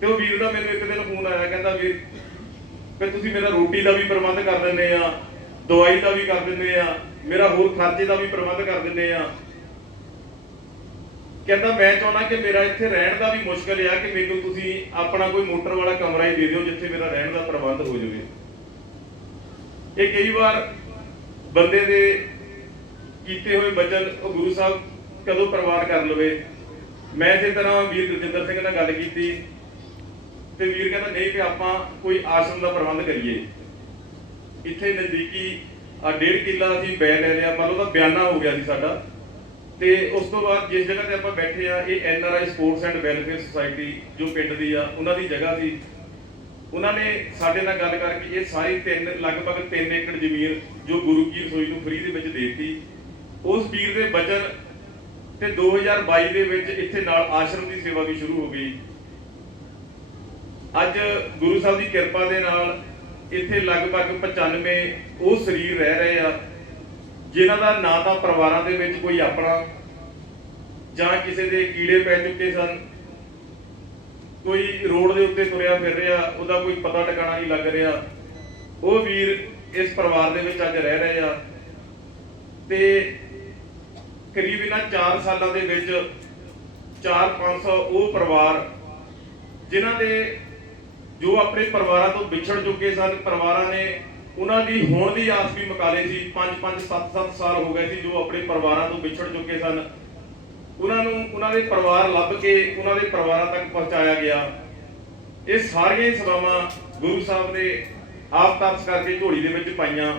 ਤੇ ਉਹ ਵੀਰ ਦਾ ਮੈਨੂੰ ਇੱਕ ਦਿਨ ਫੋਨ ਆਇਆ, ਕਹਿੰਦਾ ਵੀਰ ਕਿ ਤੁਸੀਂ ਮੇਰਾ ਰੋਟੀ ਦਾ ਵੀ ਪ੍ਰਬੰਧ ਕਰ ਦਿੰਦੇ ਆ, ਦਵਾਈ ਦਾ ਵੀ ਕਰ ਦਿੰਦੇ ਆ, ਮੇਰਾ ਹੋਰ ਖਰਚੇ ਦਾ ਵੀ ਪ੍ਰਬੰਧ ਕਰ ਦਿੰਦੇ ਆ। ਕਹਿੰਦਾ ਮੈਂ ਚਾਹੁੰਦਾ ਕਿ ਮੇਰਾ ਇੱਥੇ ਰਹਿਣ ਦਾ ਵੀ ਮੁਸ਼ਕਲ ਆ, ਕਿ ਮੈਨੂੰ ਤੁਸੀਂ ਆਪਣਾ ਕੋਈ ਮੋਟਰ ਵਾਲਾ ਕਮਰਾ ਹੀ ਦੇ ਦਿਓ ਜਿੱਥੇ ਮੇਰਾ ਰਹਿਣ ਦਾ ਪ੍ਰਬੰਧ ਹੋ ਜਾਵੇ। ਇਹ ਕਈ ਵਾਰ ਬੰਦੇ ਦੇ ਕੀਤੇ ਹੋਏ ਬਚਨ ਉਹ ਗੁਰੂ ਸਾਹਿਬ ਕਦੋਂ ਪ੍ਰਵਾਨ ਕਰ ਲਵੇ? ਮੈਂ ਇਸੇ ਤਰ੍ਹਾਂ ਵੀਰ ਗੁਰਜਿੰਦਰ ਸਿੰਘ ਨਾਲ ਗੱਲ ਕੀਤੀ ਤੇ ਵੀਰ ਕਹਿੰਦਾ, ਨਹੀਂ ਕਿ ਆਪਾਂ ਕੋਈ ਆਸ਼ਰਮ ਦਾ ਪ੍ਰਬੰਧ ਕਰੀਏ। ਇੱਥੇ ਨਜ਼ਦੀਕੀ ਆ ਡੇਢ ਕਿੱਲਾ ਅਸੀਂ ਬੈ ਲੈ ਲਿਆ, ਮੰਨ ਲਓ ਤਾਂ ਬਿਆਨਾ ਹੋ ਗਿਆ ਸੀ ਸਾਡਾ। ਤੇ ਉਸ ਤੋਂ ਬਾਅਦ ਜਿਸ ਜਗ੍ਹਾ ਤੇ ਆਪਾਂ ਬੈਠੇ ਆ, ਇਹ N R I sports and welfare society ਜੋ ਪਿੰਡ ਦੀ ਆ, ਉਹਨਾਂ ਦੀ ਜਗ੍ਹਾ ਸੀ। ਉਹਨਾਂ ਨੇ ਸਾਡੇ ਨਾਲ ਗੱਲ ਕਰਕੇ ਇਹ ਸਾਰੀ ਤਿੰਨ, ਲਗਭਗ 3 ਏਕੜ ਜ਼ਮੀਨ ਜੋ ਗੁਰੂ ਕੀ ਰਸੋਈ ਨੂੰ ਫ੍ਰੀ ਦੇ ਵਿੱਚ ਦੇ ਉਸ ਵੀਰ ਦੇ ਬਚਨ ਤੇ 2022 ਦੇ ਵਿੱਚ ਇੱਥੇ ਨਾਲ ਆਸ਼ਰਮ ਦੀ ਸੇਵਾ ਵੀ ਸ਼ੁਰੂ ਹੋ ਗਈ। ਅੱਜ ਗੁਰੂ ਸਾਹਿਬ ਦੀ ਕਿਰਪਾ ਦੇ ਨਾਲ ਇੱਥੇ ਲਗਭਗ 95 ਉਹ ਸਰੀਰ ਰਹਿ ਰਹੇ ਆ, ਜਿਨ੍ਹਾਂ ਦਾ ਨਾ ਤਾਂ ਪਰਿਵਾਰਾਂ ਦੇ ਵਿੱਚ ਕੋਈ ਆਪਣਾ ਜਾਂ ਕਿਸੇ ਦੇ ਕੀੜੇ ਪੈ ਚੁੱਕੇ ਸਨ, ਕੋਈ ਰੋਡ ਦੇ ਉੱਤੇ ਤੁਰਿਆ ਫਿਰ ਰਿਹਾ, ਉਹਦਾ ਕੋਈ ਪਤਾ ਟਿਕਾਣਾ ਨਹੀਂ ਲੱਗ ਰਿਹਾ। ਉਹ ਵੀਰ ਇਸ ਪਰਿਵਾਰ ਦੇ ਵਿੱਚ ਅੱਜ ਰਹਿ ਰਹੇ ਆ। ਤੇ ਕਰੀਬ ਇਹਨਾਂ 4 ਸਾਲਾਂ ਦੇ ਵਿੱਚ 4-500 ਉਹ ਪਰਿਵਾਰ, ਜਿਨ੍ਹਾਂ ਦੇ ਜੋ ਆਪਣੇ ਪਰਿਵਾਰਾਂ ਤੋਂ ਵਿਛੜ ਚੁੱਕੇ ਸਨ, ਪਰਿਵਾਰਾਂ ਨੇ ਉਹਨਾਂ ਦੀ ਹੋਣ ਦੀ ਆਸ ਵੀ ਮੁਕਾ ਲਈ ਸੀ। 5-5 7-7 ਸਾਲ ਹੋ ਗਏ ਸੀ ਜੋ ਆਪਣੇ ਪਰਿਵਾਰਾਂ ਤੋਂ ਵਿਛੜ ਚੁੱਕੇ ਸਨ। ਉਹਨਾਂ ਨੂੰ, ਉਹਨਾਂ ਦੇ ਪਰਿਵਾਰ ਲੱਭ ਕੇ ਉਹਨਾਂ ਦੇ ਪਰਿਵਾਰਾਂ ਤੱਕ ਪਹੁੰਚਾਇਆ ਗਿਆ। ਇਹ ਸਾਰੀਆਂ ਸੇਵਾਵਾਂ ਗੁਰੂ ਸਾਹਿਬ ਦੇ ਆਪ ਤਪਸ ਕਰਕੇ ਝੋਲੀ ਦੇ ਵਿੱਚ ਪਾਈਆਂ।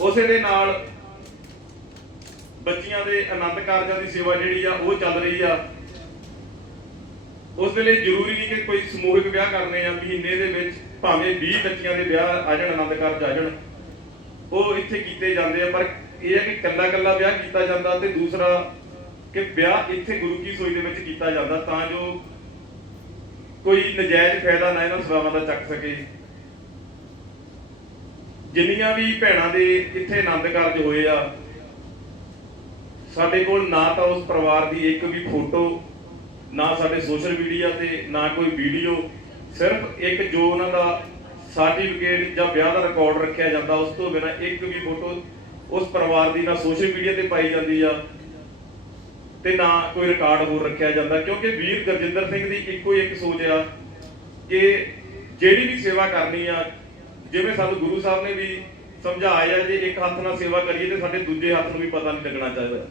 ਉਸੇ ਦੇ ਨਾਲ ਬੱਚੀਆਂ ਦੇ ਆਨੰਦ ਕਾਰਜਾਂ ਦੀ ਸੇਵਾ ਜਿਹੜੀ ਆ, ਉਹ ਚੱਲ ਰਹੀ ਆ। ਉਸ ਵੇਲੇ ਜ਼ਰੂਰੀ ਨਹੀਂ ਕਿ ਕੋਈ ਸਮੂਹਿਕ ਵਿਆਹ ਕਰਨੇ ਆ, ਮਹੀਨੇ ਦੇ ਵਿੱਚ ਭਾਵੇਂ 20 ਬੱਚੀਆਂ ਦੇ ਵਿਆਹ ਆ ਜਾਣ, ਆਨੰਦ ਕਾਰਜ ਆ ਜਾਣ। ਉਹ ਇੱਥੇ ਕੀਤੇ ਜਾਂਦੇ ਆ, ਪਰ ਇਹ ਹੈ ਕਿ ਕੱਲਾ ਕੱਲਾ ਵਿਆਹ ਕੀਤਾ ਜਾਂਦਾ ਤੇ ਦੂਸਰਾ ਕਿ ਵਿਆਹ ਇੱਥੇ ਗੁਰੂ ਕੀ ਸੋਈ ਦੇ ਵਿੱਚ ਕੀਤਾ ਜਾਂਦਾ ਤਾਂ ਜੋ ਕੋਈ ਨਜਾਇਜ਼ ਫਾਇਦਾ ਨਾ ਇਹਨਾਂ ਸੇਵਾਵਾਂ ਦਾ ਚੱਕ ਸਕੇ। ਜਿੰਨੀਆਂ ਵੀ ਭੈਣਾਂ ਦੇ ਇੱਥੇ ਆਨੰਦ ਕਾਰਜ ਹੋਏ ਆ, ਸਾਡੇ ਕੋਲ ਨਾ ਤਾਂ ਉਸ ਪਰਿਵਾਰ ਦੀ ਇੱਕ ਵੀ ਫੋਟੋ, ਨਾ ਸਾਡੇ ਸੋਸ਼ਲ ਮੀਡੀਆ ਤੇ, ਨਾ ਕੋਈ ਵੀਡੀਓ, ਸਿਰਫ ਇੱਕ ਜੋ ਉਹਨਾਂ ਦਾ ਸਰਟੀਫਿਕੇਟ ਜਾਂ ਵਿਆਹ ਦਾ ਰਿਕਾਰਡ ਰੱਖਿਆ ਜਾਂਦਾ, ਉਸ ਤੋਂ ਬਿਨਾ ਇੱਕ ਵੀ ਫੋਟੋ ਉਸ ਪਰਿਵਾਰ ਦੀ ਨਾ ਸੋਸ਼ਲ ਮੀਡੀਆ ਤੇ ਪਾਈ ਜਾਂਦੀ ਆ ਤੇ ਨਾ ਕੋਈ ਰਿਕਾਰਡ ਹੋਰ ਰੱਖਿਆ ਜਾਂਦਾ, ਕਿਉਂਕਿ ਵੀਰ ਗੁਰਜਿੰਦਰ ਸਿੰਘ ਦੀ ਇੱਕੋ ਹੀ ਇੱਕ ਸੋਚ ਆ ਕਿ ਜਿਹੜੀ ਵੀ ਸੇਵਾ ਕਰਨੀ ਆ ਜਿਵੇਂ ਸਾਨੂੰ ਗੁਰੂ ਸਾਹਿਬ ਨੇ ਵੀ ਸਮਝਾਇਆ ਜੇ ਇੱਕ ਹੱਥ ਨਾਲ ਸੇਵਾ ਕਰੀਏ ਤੇ ਸਾਡੇ ਦੂਜੇ ਹੱਥ ਨੂੰ ਵੀ ਪਤਾ ਨਹੀਂ ਲੱਗਣਾ ਚਾਹੀਦਾ।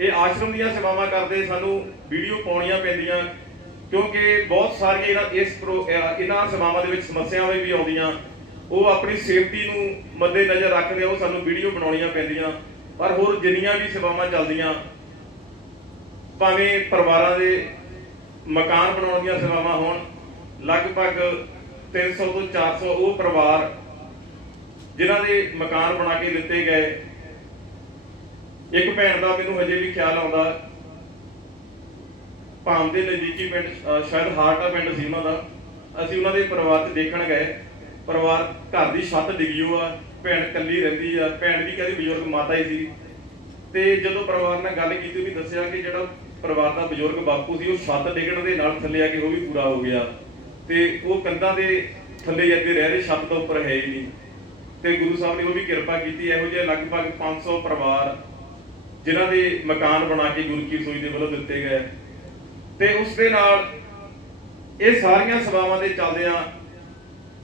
ਇਹ ਆਸ਼ਰਮ ਦੀਆਂ ਸੇਵਾਵਾਂ ਕਰਦੇ ਸਾਨੂੰ ਵੀਡੀਓ ਪਾਉਣੀਆਂ ਪੈਂਦੀਆਂ, ਕਿਉਂਕਿ ਬਹੁਤ ਸਾਰੀਆਂ ਇਹਨਾਂ ਇਸ ਇਹਨਾਂ ਸੇਵਾਵਾਂ ਦੇ ਵਿੱਚ ਸਮੱਸਿਆਵਾਂ ਵੀ ਆਉਂਦੀਆਂ। ਉਹ ਆਪਣੀ ਸੇਫਟੀ ਨੂੰ ਮੱਦੇ ਨਜ਼ਰ ਰੱਖਦੇ ਉਹ ਸਾਨੂੰ ਵੀਡੀਓ ਬਣਾਉਣੀਆਂ ਪੈਂਦੀਆਂ। ਪਰ ਹੋਰ ਜਿੰਨੀਆਂ ਵੀ ਸੇਵਾਵਾਂ ਚੱਲਦੀਆਂ, ਭਾਵੇਂ ਪਰਿਵਾਰਾਂ ਦੇ ਮਕਾਨ ਬਣਾਉਣ ਦੀਆਂ ਸੇਵਾਵਾਂ ਹੋਣ, ਲਗਭਗ 300 ਤੋਂ 400 ਉਹ ਪਰਿਵਾਰ ਜਿਨ੍ਹਾਂ ਦੇ ਮਕਾਨ ਬਣਾ ਕੇ ਦਿੱਤੇ ਗਏ। ਇੱਕ ਭੈਣ ਦਾ ਮੈਨੂੰ ਹਜੇ ਵੀ ਖਿਆਲ ਆਉਂਦਾ। ਭਾਮ ਦੇ ਨਜ਼ਦੀਕੀ ਪਿੰਡ ਸ਼ਾਇਦ ਹਾਰਟਾ ਪਿੰਡ ਸੀ ਉਹਨਾਂ ਦਾ। ਅਸੀਂ ਉਹਨਾਂ ਦੇ ਪਰਿਵਾਰ 'ਚ ਦੇਖਣ ਗਏ। ਪਰਿਵਾਰ ਘਰ ਦੀ ਛੱਤ ਡਿੱਗੀ ਹੋਆ ਆ, ਭੈਣ ਇਕੱਲੀ ਰਹਿੰਦੀ ਆ। ਭੈਣ ਵੀ ਕਹਿੰਦੀ ਬਜ਼ੁਰਗ ਮਾਤਾ ਹੀ ਸੀ। ਤੇ ਜਦੋਂ ਪਰਿਵਾਰ ਨਾਲ ਗੱਲ ਕੀਤੀ ਵੀ ਦੱਸਿਆ ਕਿ ਜਿਹੜਾ ਪਰਿਵਾਰ ਦਾ ਬਜ਼ੁਰਗ ਬਾਪੂ ਸੀ, ਉਹ ਛੱਤ ਡਿੱਗਣ ਦੇ ਨਾਲ ਥੱਲੇ ਆ ਕੇ ਉਹ ਵੀ ਪੂਰਾ ਹੋ ਗਿਆ। ਤੇ ਉਹ ਕੰਧਾਂ ਦੇ ਥੱਲੇ ਜਾਂਦੇ ਰਹਿ ਰਹੇ, ਛੱਤ ਤੋਂ ਉੱਪਰ ਹੈ ਹੀ ਨਹੀਂ। ਤੇ ਗੁਰੂ ਸਾਹਿਬ ਨੇ ਉਹ ਵੀ ਕਿਰਪਾ ਕੀਤੀ, ਇਹੋ ਜਿਹੇ ਲਗਭਗ 500 ਪਰਿਵਾਰ ਜਿਨ੍ਹਾਂ ਦੇ ਮਕਾਨ ਬਣਾ ਕੇ ਗੁਰੂ ਕੀ ਸੋਈ ਦੇ ਵੱਲੋਂ ਦਿੱਤੇ ਗਏ। ਤੇ ਉਸ ਦੇ ਨਾਲ ਇਹ ਸਾਰੀਆਂ ਸਭਾਵਾਂ ਦੇ ਚੱਲਦਿਆਂ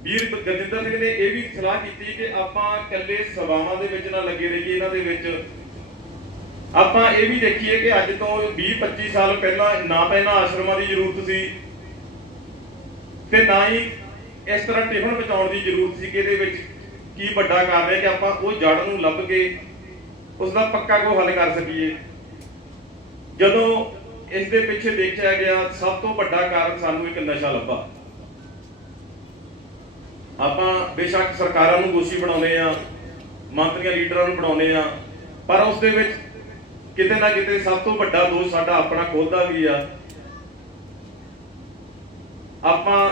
ਵੀਰ ਗਜਿੰਦਰ ਸਿੰਘ ਨੇ ਇਹ ਵੀ ਸਲਾਹ ਕੀਤੀ ਕਿ ਆਪਾਂ ਇਕੱਲੇ ਸਭਾਵਾਂ ਦੇ ਵਿੱਚ ਨਾ ਲੱਗੇ ਰਹੀਏ, ਇਹਨਾਂ ਦੇ ਵਿੱਚ। ਆਪਾਂ ਇਹ ਵੀ ਦੇਖੀਏ ਕਿ ਅੱਜ ਤੋਂ 20 25 ਸਾਲ ਪਹਿਲਾਂ ਨਾ ਪਹਿਲਾਂ ਆਸ਼ਰਮਾਂ ਦੀ ਜ਼ਰੂਰਤ ਸੀ ਤੇ ਨਾ ਹੀ ਇਸ ਤਰ੍ਹਾਂ ਟਿਫਨ ਬਚਾਉਣ ਦੀ ਜ਼ਰੂਰਤ ਸੀ ਕਿ ਇਹਦੇ ਵਿੱਚ ਕੀ ਵੱਡਾ ਕਾਰਨ ਹੈ ਕਿ ਆਪਾਂ ਉਹ ਜੜ ਨੂੰ ਲੱਭ ਕੇ ਉਸ ਦਾ ਪੱਕਾ ਕੋ ਹੱਲ ਕਰ ਸਕੀਏ। ਜਦੋਂ ਇਸ ਦੇ ਪਿੱਛੇ ਦੇਖਿਆ ਗਿਆ, ਸਭ ਤੋਂ ਵੱਡਾ ਕਾਰਨ ਸਾਨੂੰ ਇੱਕ ਨਸ਼ਾ ਲੱਭਾ। ਆਪਾਂ ਬੇਸ਼ੱਕ ਸਰਕਾਰਾਂ ਨੂੰ ਦੋਸ਼ੀ ਬਣਾਉਂਦੇ ਆ ਮੰਤਰੀਆਂ, ਲੀਡਰਾਂ ਨੂੰ ਬਣਾਉਂਦੇ ਆ ਪਰ ਉਸ ਦੇ ਵਿੱਚ ਕਿਤੇ ਨਾ ਕਿਤੇ ਸਭ ਤੋਂ ਵੱਡਾ ਦੋਸ਼ ਸਾਡਾ ਆਪਣਾ ਖੁਦ ਦਾ ਵੀ ਆ। ਆਪਾਂ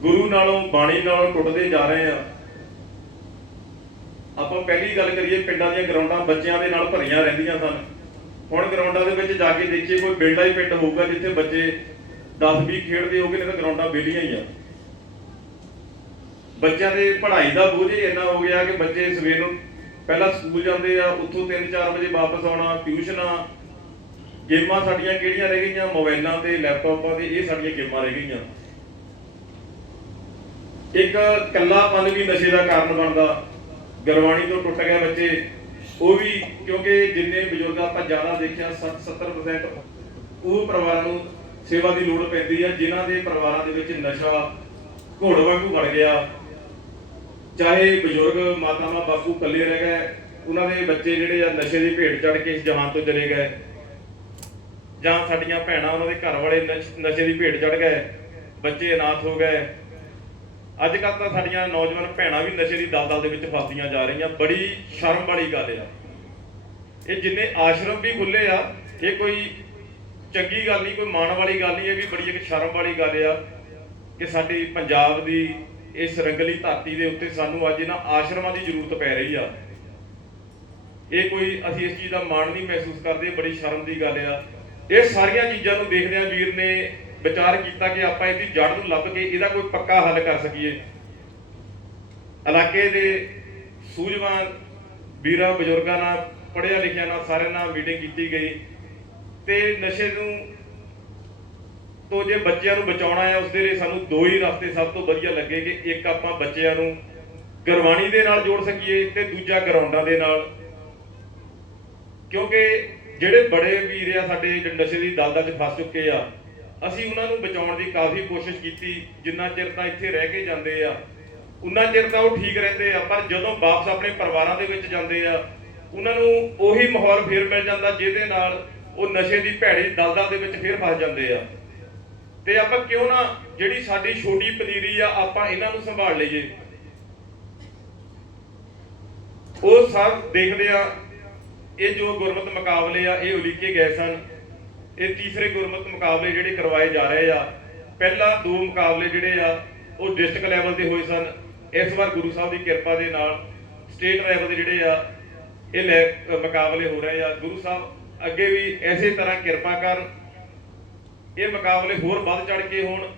ਗੁਰੂ ਨਾਲੋਂ ਬਾਣੀ ਨਾਲੋਂ ਟੁੱਟਦੇ ਜਾ ਰਹੇ ਆ ਆਪਾਂ ਪਹਿਲੀ ਗੱਲ ਕਰੀਏ, ਪਿੰਡਾਂ ਦੀਆਂ ਗਰਾਊਂਡਾਂ ਬੱਚਿਆਂ ਦੇ ਨਾਲ ਭਰੀਆਂ ਰਹਿੰਦੀਆਂ ਸਨ। ਹੁਣ ਗਰਾਊਂਡਾਂ ਦੇ ਵਿੱਚ ਜਾ ਕੇ ਦੇਖੀਏ, ਕੋਈ ਪਿੰਡਾ ਹੀ ਪਿੰਡ ਹੋਊਗਾ ਜਿੱਥੇ ਬੱਚੇ 10-20 ਖੇਡਦੇ ਹੋਗੇ ਨਹੀਂ ਤਾਂ ਗਰਾਊਂਡਾਂ ਵਿਹਲੀਆਂ ਹੀ ਆ। ਬੱਚਿਆਂ ਦੇ ਪੜ੍ਹਾਈ ਦਾ ਬੋਝ ਹੀ ਇੰਨਾ ਹੋ ਗਿਆ ਕਿ ਬੱਚੇ ਸਵੇਰ ਨੂੰ ਪਹਿਲਾਂ ਸਕੂਲ ਜਾਂਦੇ ਆ, ਉੱਥੋਂ 3-4 ਵਜੇ ਵਾਪਸ ਆਉਣਾ, ਟਿਊਸ਼ਨਾਂ। ਗੇਮਾਂ ਸਾਡੀਆਂ ਕਿਹੜੀਆਂ ਰਹਿ ਗਈਆਂ? ਮੋਬਾਈਲਾਂ ਤੇ, ਲੈਪਟਾਪਾਂ ਤੇ, ਇਹ ਸਾਡੀਆਂ ਗੇਮਾਂ ਰਹਿ ਗਈਆਂ। ਇੱਕ ਕੱਲਾਪਨ ਵੀ ਨਸ਼ੇ ਦਾ ਕਾਰਨ ਬਣਦਾ, ਗਰਵਾਣੀ ਤੋਂ ਟੁੱਟ ਗਏ ਬੱਚੇ, ਉਹ ਵੀ ਕਿਉਂਕਿ ਜਿੰਨੇ ਬਜ਼ੁਰਗ ਆਪਾਂ ਜ਼ਿਆਦਾ ਦੇਖਿਆ 60-70% ਉਹ ਪਰਿਵਾਰਾਂ ਨੂੰ ਸੇਵਾ ਦੀ ਲੋੜ ਪੈਂਦੀ ਹੈ ਜਿਨ੍ਹਾਂ ਦੇ ਪਰਿਵਾਰਾਂ ਦੇ ਵਿੱਚ ਨਸ਼ਾ ਘੋੜ ਵਾਂਗੂ ਵੜ ਗਿਆ। ਚਾਹੇ ਬਜ਼ੁਰਗ ਮਾਤਾਵਾਂ ਬਾਪੂ ਇਕੱਲੇ ਰਹਿ ਗਏ, ਉਹਨਾਂ ਦੇ ਬੱਚੇ ਜਿਹੜੇ ਆ ਨਸ਼ੇ ਦੀ ਭੇਟ ਚੜ ਕੇ ਇਸ ਜਹਾਨ ਤੋਂ ਚਲੇ ਗਏ। ਜਾਂ ਸਾਡੀਆਂ ਭੈਣਾਂ ਉਹਨਾਂ ਦੇ ਘਰ ਵਾਲੇ ਨਸ਼- ਨਸ਼ੇ ਦੀ ਭੇਟ ਚੜ ਗਏ, ਬੱਚੇ ਅਨਾਥ ਹੋ ਗਏ। ਅੱਜ ਕੱਲ੍ਹ ਤਾਂ ਸਾਡੀਆਂ ਨੌਜਵਾਨ ਭੈਣਾਂ ਵੀ ਨਸ਼ੇ ਦੀ ਦਲਦਲ ਦੇ ਵਿੱਚ ਫਸਦੀਆਂ ਜਾ ਰਹੀਆਂ। ਬੜੀ ਸ਼ਰਮ ਵਾਲੀ ਗੱਲ ਆ। ਇਹ ਜਿੰਨੇ ਆਸ਼ਰਮ ਵੀ ਖੁੱਲੇ ਆ, ਇਹ ਕੋਈ ਚੰਗੀ ਗੱਲ ਨਹੀਂ, ਕੋਈ ਮਾਣ ਵਾਲੀ ਗੱਲ ਨਹੀਂ, ਇਹ ਵੀ ਬੜੀ ਇੱਕ ਸ਼ਰਮ ਵਾਲੀ ਗੱਲ ਆ ਕਿ ਸਾਡੀ ਪੰਜਾਬ ਦੀ ਇਸ ਰੰਗਲੀ ਧਰਤੀ ਦੇ ਉੱਤੇ ਸਾਨੂੰ ਅੱਜ ਇਹਨਾਂ ਆਸ਼ਰਮਾਂ ਦੀ ਜ਼ਰੂਰਤ ਪੈ ਰਹੀ ਆ। ਇਹ ਕੋਈ ਅਸੀਂ ਇਸ ਚੀਜ਼ ਦਾ ਮਾਣ ਨਹੀਂ ਮਹਿਸੂਸ ਕਰਦੇ, ਬੜੀ ਸ਼ਰਮ ਦੀ ਗੱਲ ਆ। ਇਹ ਸਾਰੀਆਂ ਚੀਜ਼ਾਂ ਨੂੰ ਦੇਖਦਿਆਂ ਵੀਰ ਨੇ ਵਿਚਾਰ ਕੀਤਾ ਕਿ ਆਪਾਂ ਇਹਦੀ ਜੜ ਨੂੰ ਲੱਭ ਕੇ ਇਹਦਾ ਕੋਈ ਪੱਕਾ ਹੱਲ ਕਰ ਸਕੀਏ। ਇਲਾਕੇ ਦੇ ਸੂਝਵਾਨ ਵੀਰਾਂ, ਬਜ਼ੁਰਗਾਂ ਨਾਲ ਪੜਿਆ ਲਿਖਿਆ ਨਾਲ ਸਾਰਿਆਂ ਨਾਲ ਮੀਟਿੰਗ ਕੀਤੀ ਗਈ ਤੇ ਨਸ਼ੇ ਨੂੰ ਤੋਂ ਜੇ ਬੱਚਿਆਂ ਨੂੰ ਬਚਾਉਣਾ ਹੈ ਉਸ ਦੇ ਲਈ ਸਾਨੂੰ ਦੋ ਹੀ ਰਸਤੇ ਸਭ ਤੋਂ ਵਧੀਆ ਲੱਗੇ ਕਿ ਇੱਕ ਆਪਾਂ ਬੱਚਿਆਂ ਨੂੰ ਗੁਰਬਾਣੀ ਦੇ ਨਾਲ ਜੋੜ ਸਕੀਏ ਤੇ ਦੂਜਾ ਗਰਾਊਂਡਾਂ ਦੇ ਨਾਲ। ਕਿਉਂਕਿ ਜਿਹੜੇ ਬੜੇ ਵੀਰ ਆ ਸਾਡੇ, ਜਿਹੜੇ ਨਸ਼ੇ ਦੀ ਦਲਦਲ 'ਚ ਫਸ ਚੁੱਕੇ ਆ ਅਸੀਂ ਉਹਨਾਂ ਨੂੰ ਬਚਾਉਣ ਦੀ ਕਾਫੀ ਕੋਸ਼ਿਸ਼ ਕੀਤੀ, ਜਿੰਨਾ ਚਿਰ ਤਾਂ ਇੱਥੇ ਰਹਿ ਕੇ ਜਾਂਦੇ ਆ, ਉਨਾ ਚਿਰ ਤਾਂ ਉਹ ਠੀਕ ਰਹਿੰਦੇ ਆ, ਪਰ ਜਦੋਂ ਵਾਪਸ ਆਪਣੇ ਪਰਿਵਾਰਾਂ ਦੇ ਵਿੱਚ ਜਾਂਦੇ ਆ, ਉਹਨਾਂ ਨੂੰ ਉਹੀ ਮਾਹੌਲ ਫੇਰ ਮਿਲ ਜਾਂਦਾ, ਜਿਹਦੇ ਨਾਲ ਉਹ ਨਸ਼ੇ ਦੀ ਭੈੜੀ ਦਲਦਲ ਦੇ ਵਿੱਚ ਫੇਰ ਫਸ ਜਾਂਦੇ ਆ। ਤੇ ਆਪਾਂ ਕਿਉਂ ਨਾ ਜਿਹੜੀ ਸਾਡੀ ਛੋਟੀ ਪਨੀਰੀ ਆ, ਆਪਾਂ ਇਹਨਾਂ ਨੂੰ ਸੰਭਾਲ ਲਈਏ। ਉਹ ਸਭ ਦੇਖਦੇ ਆ, ਇਹ ਜੋ ਗੁਰਮਤ ਮੁਕਾਬਲੇ ਆ, ਇਹ ਉਲੀਕੇ ਗਏ ਸਨ। ਇਹ ਤੀਸਰੇ ਗੁਰਮਤ ਮੁਕਾਬਲੇ ਜਿਹੜੇ ਕਰਵਾਏ ਜਾ ਰਹੇ ਆ, ਪਹਿਲਾਂ ਦੋ ਮੁਕਾਬਲੇ ਜਿਹੜੇ ਆ, ਉਹ ਡਿਸਟ੍ਰਿਕਟ ਲੈਵਲ ਤੇ ਹੋਏ ਸਨ। ਇਸ ਵਾਰ ਗੁਰੂ ਸਾਹਿਬ ਦੀ ਕਿਰਪਾ ਦੇ ਨਾਲ ਸਟੇਟ ਲੈਵਲ ਦੇ ਜਿਹੜੇ ਆ, ਇਹ ਲੈ- ਮੁਕਾਬਲੇ ਹੋ ਰਹੇ ਆ। ਗੁਰੂ ਸਾਹਿਬ ਅੱਗੇ ਵੀ ਐਸੇ ਤਰ੍ਹਾਂ ਕਿਰਪਾ ਕਰਨ ਇਹ ਮੁਕਾਬਲੇ ਹੋਰ ਵੱਧ ਚੜ ਕੇ ਹੋਣ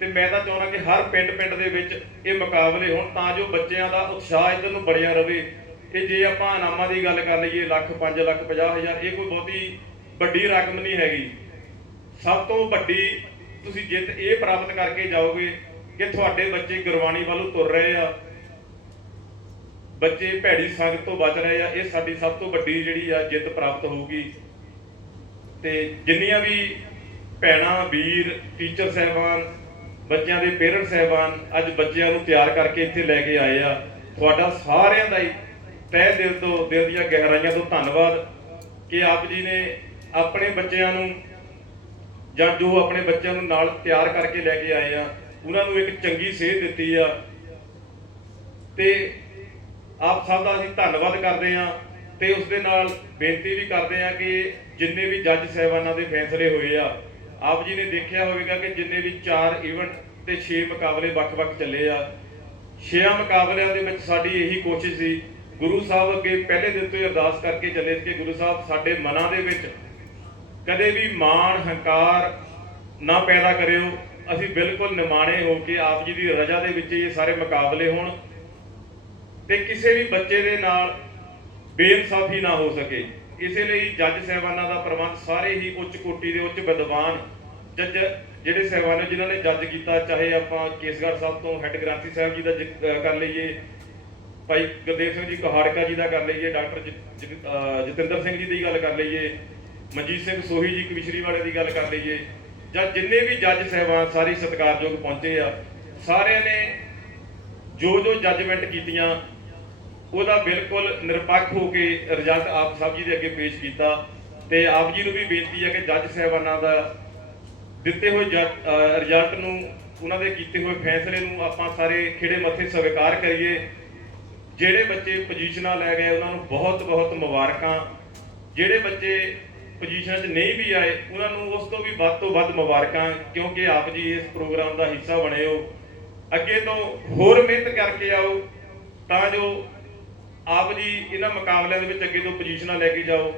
ਤੇ ਮੈਂ ਤਾਂ ਚਾਹੁੰਦਾ ਕਿ ਹਰ ਪਿੰਡ ਪਿੰਡ ਦੇ ਵਿੱਚ ਇਹ ਮੁਕਾਬਲੇ ਹੋਣ ਤਾਂ ਜੋ ਬੱਚਿਆਂ ਦਾ ਉਤਸ਼ਾਹ ਇਧਰ ਨੂੰ ਬਣਿਆ ਰਵੇ ਕਿ ਜੇ ਆਪਾਂ ਇਨਾਮਾਂ ਦੀ ਗੱਲ ਕਰ ਲਈਏ, ਲੱਖ 5 ਲੱਖ 50 ਹਜ਼ਾਰ, ਇਹ ਕੋਈ ਬਹੁਤੀ ਵੱਡੀ ਰਕਮ ਨਹੀਂ ਹੈਗੀ। ਸਭ ਤੋਂ ਵੱਡੀ ਤੁਸੀਂ ਜਿੱਤ ਇਹ ਪ੍ਰਾਪਤ ਕਰਕੇ ਜਾਓਗੇ ਕਿ ਤੁਹਾਡੇ ਬੱਚੇ ਗੁਰਬਾਣੀ ਵੱਲੋਂ ਤੁਰ ਰਹੇ ਆ। ਬੱਚੇ ਭੈੜੀ ਸੰਗਤ ਤੋਂ ਬਚ ਰਹੇ ਆ। ਇਹ ਸਾਡੀ ਸਭ ਤੋਂ ਵੱਡੀ ਜਿਹੜੀ ਆ ਜਿੱਤ ਪ੍ਰਾਪਤ ਹੋਊਗੀ। ਤੇ ਜਿੰਨੀਆਂ ਵੀ ਭੈਣਾਂ, ਵੀਰ ਟੀਚਰ ਸਹਿਬਾਨ, ਬੱਚਿਆਂ ਦੇ ਪੇਰੈਂਟ ਸਹਿਬਾਨ ਅੱਜ ਬੱਚਿਆਂ ਨੂੰ ਤਿਆਰ ਕਰਕੇ ਇੱਥੇ ਲੈ ਕੇ ਆਏ ਆ। ਤੁਹਾਡਾ ਸਾਰਿਆਂ ਦਾ ਹੀ ਤਹਿ ਦਿਲ ਤੋਂ, ਦਿਲ ਦੀਆਂ ਗਹਿਰਾਈਆਂ ਤੋਂ ਧੰਨਵਾਦ ਕਿ ਆਪ ਜੀ ਨੇ ਆਪਣੇ ਬੱਚਿਆਂ ਨੂੰ ਜਾਂ ਜੋ ਆਪਣੇ ਬੱਚਿਆਂ ਨੂੰ ਨਾਲ ਤਿਆਰ ਕਰਕੇ ਲੈ ਕੇ ਆਏ ਆ, ਉਹਨਾਂ ਨੂੰ ਇੱਕ ਚੰਗੀ ਸੇਧ ਦਿੱਤੀ ਆ। ਤੇ ਆਪ ਸਭ ਦਾ ਅਸੀਂ ਧੰਨਵਾਦ ਕਰਦੇ ਆ ਤੇ ਉਸ ਦੇ ਨਾਲ ਬੇਨਤੀ ਵੀ ਕਰਦੇ ਆ ਕਿ ਜਿੰਨੇ ਵੀ ਜੱਜ ਸਹਿਬਾਨਾਂ ਦੇ ਫੈਸਲੇ ਹੋਏ ਆ, ਆਪ ਜੀ ਨੇ ਦੇਖਿਆ ਹੋਵੇਗਾ ਕਿ ਜਿੰਨੇ ਵੀ 4 ਇਵੈਂਟ ਤੇ 6 ਮੁਕਾਬਲੇ ਵੱਖ-ਵੱਖ ਚੱਲੇ ਆ। 6 ਮੁਕਾਬਲਿਆਂ ਦੇ ਵਿੱਚ ਸਾਡੀ ਇਹੀ ਕੋਸ਼ਿਸ਼ ਸੀ, ਗੁਰੂ ਸਾਹਿਬ ਅੱਗੇ ਪਹਿਲੇ ਦਿਨ ਤੋਂ ਹੀ ਅਰਦਾਸ ਕਰਕੇ ਚੱਲੇ ਕਿ ਗੁਰੂ ਸਾਹਿਬ ਸਾਡੇ ਮਨਾਂ ਦੇ ਵਿੱਚ ਕਦੇ ਵੀ ਮਾਣ, ਹੰਕਾਰ ਨਾ ਪੈਦਾ ਕਰਿਓ। ਅਸੀਂ ਬਿਲਕੁਲ ਨਿਮਾਣੇ ਹੋ ਕੇ ਆਪ ਜੀ ਦੀ ਰਜ਼ਾ ਦੇ ਵਿੱਚ ਇਹ ਸਾਰੇ ਮੁਕਾਬਲੇ ਹੋਣ ਤੇ ਕਿਸੇ ਵੀ ਬੱਚੇ ਦੇ ਨਾਲ ਬੇਇਨਸਾਫੀ ਨਾ ਹੋ ਸਕੇ। ਇਸੇ ਲਈ ਜੱਜ ਸਹਿਬਾਨਾਂ ਦਾ ਪ੍ਰਬੰਧ ਸਾਰੇ ਹੀ ਉੱਚ ਕੋਟੀ ਦੇ ਉੱਚ ਵਿਦਵਾਨ ਜੱਜ ਜਿਹੜੇ ਸਹਿਬਾਨ ਨੇ, ਜਿਨ੍ਹਾਂ ਨੇ ਜੱਜ ਕੀਤਾ, ਚਾਹੇ ਆਪਾਂ ਕੇਸਗੜ੍ਹ ਸਾਹਿਬ ਤੋਂ ਹੈੱਡ ਗ੍ਰੰਥੀ ਸਾਹਿਬ ਜੀ ਦਾ ਜ਼ਿਕ- ਕਰ ਲਈਏ, ਭਾਈ ਗੁਰਦੇਵ ਸਿੰਘ ਜੀ ਕਹਾੜਕਾ ਜੀ ਦਾ ਕਰ ਲਈਏ, ਡਾਕਟਰ ਜਤਿੰਦਰ ਸਿੰਘ ਜੀ ਦੀ ਗੱਲ ਕਰ ਲਈਏ। ਮਨਜੀਤ ਸਿੰਘ ਸੋਹੀ ਜੀ ਕਮਿਸ਼ਰੀ ਵਾਲੇ ਦੀ ਗੱਲ ਕਰ ਲਈਏ, ਜਾਂ ਜਿੰਨੇ ਵੀ ਜੱਜ ਸਹਿਬਾਨ ਸਾਰੇ ਸਤਿਕਾਰਯੋਗ ਪਹੁੰਚੇ ਆ, ਸਾਰਿਆਂ ਨੇ ਜੋ ਜੋ ਜੱਜਮੈਂਟ ਕੀਤੀਆਂ, ਉਹਦਾ ਬਿਲਕੁਲ ਨਿਰਪੱਖ ਹੋ ਕੇ ਰਿਜ਼ਲਟ ਆਪ ਸਾਹਿਬ ਜੀ ਦੇ ਅੱਗੇ ਪੇਸ਼ ਕੀਤਾ ਤੇ ਆਪ ਜੀ ਨੂੰ ਵੀ ਬੇਨਤੀ ਹੈ ਕਿ ਜੱਜ ਸਾਹਿਬਾਨਾਂ ਦਾ ਦਿੱਤੇ ਹੋਏ ਜੱਜ- ਰਿਜ਼ਲਟ ਨੂੰ, ਉਹਨਾਂ ਦੇ ਕੀਤੇ ਹੋਏ ਫੈਸਲੇ ਨੂੰ ਆਪਾਂ ਸਾਰੇ ਖਿੜੇ ਮੱਥੇ ਸਵੀਕਾਰ ਕਰੀਏ। ਜਿਹੜੇ ਬੱਚੇ ਪੋਜੀਸ਼ਨਾਂ ਲੈ ਗਏ, ਉਹਨਾਂ ਨੂੰ ਬਹੁਤ ਬਹੁਤ ਮੁਬਾਰਕਾਂ। ਜਿਹੜੇ ਬੱਚੇ ਪੋਜੀਸ਼ਨ 'ਚ ਨਹੀਂ ਵੀ ਆਏ, ਉਹਨਾਂ ਨੂੰ ਉਸ ਤੋਂ ਵੀ ਵੱਧ ਤੋਂ ਵੱਧ ਮੁਬਾਰਕਾਂ, ਕਿਉਂਕਿ ਆਪ ਜੀ ਇਸ ਪ੍ਰੋਗਰਾਮ ਦਾ ਹਿੱਸਾ ਬਣੇ ਹੋ। ਅੱਗੇ ਤੋਂ ਹੋਰ ਮਿਹਨਤ ਕਰਕੇ ਆਓ, ਤਾਂ ਜੋ ਆਪ ਜੀ ਇਹਨਾਂ ਮੁਕਾਬਲਿਆਂ ਦੇ ਵਿੱਚ ਅੱਗੇ ਤੋਂ ਪੋਜੀਸ਼ਨਾਂ ਲੈ ਕੇ ਜਾਓ।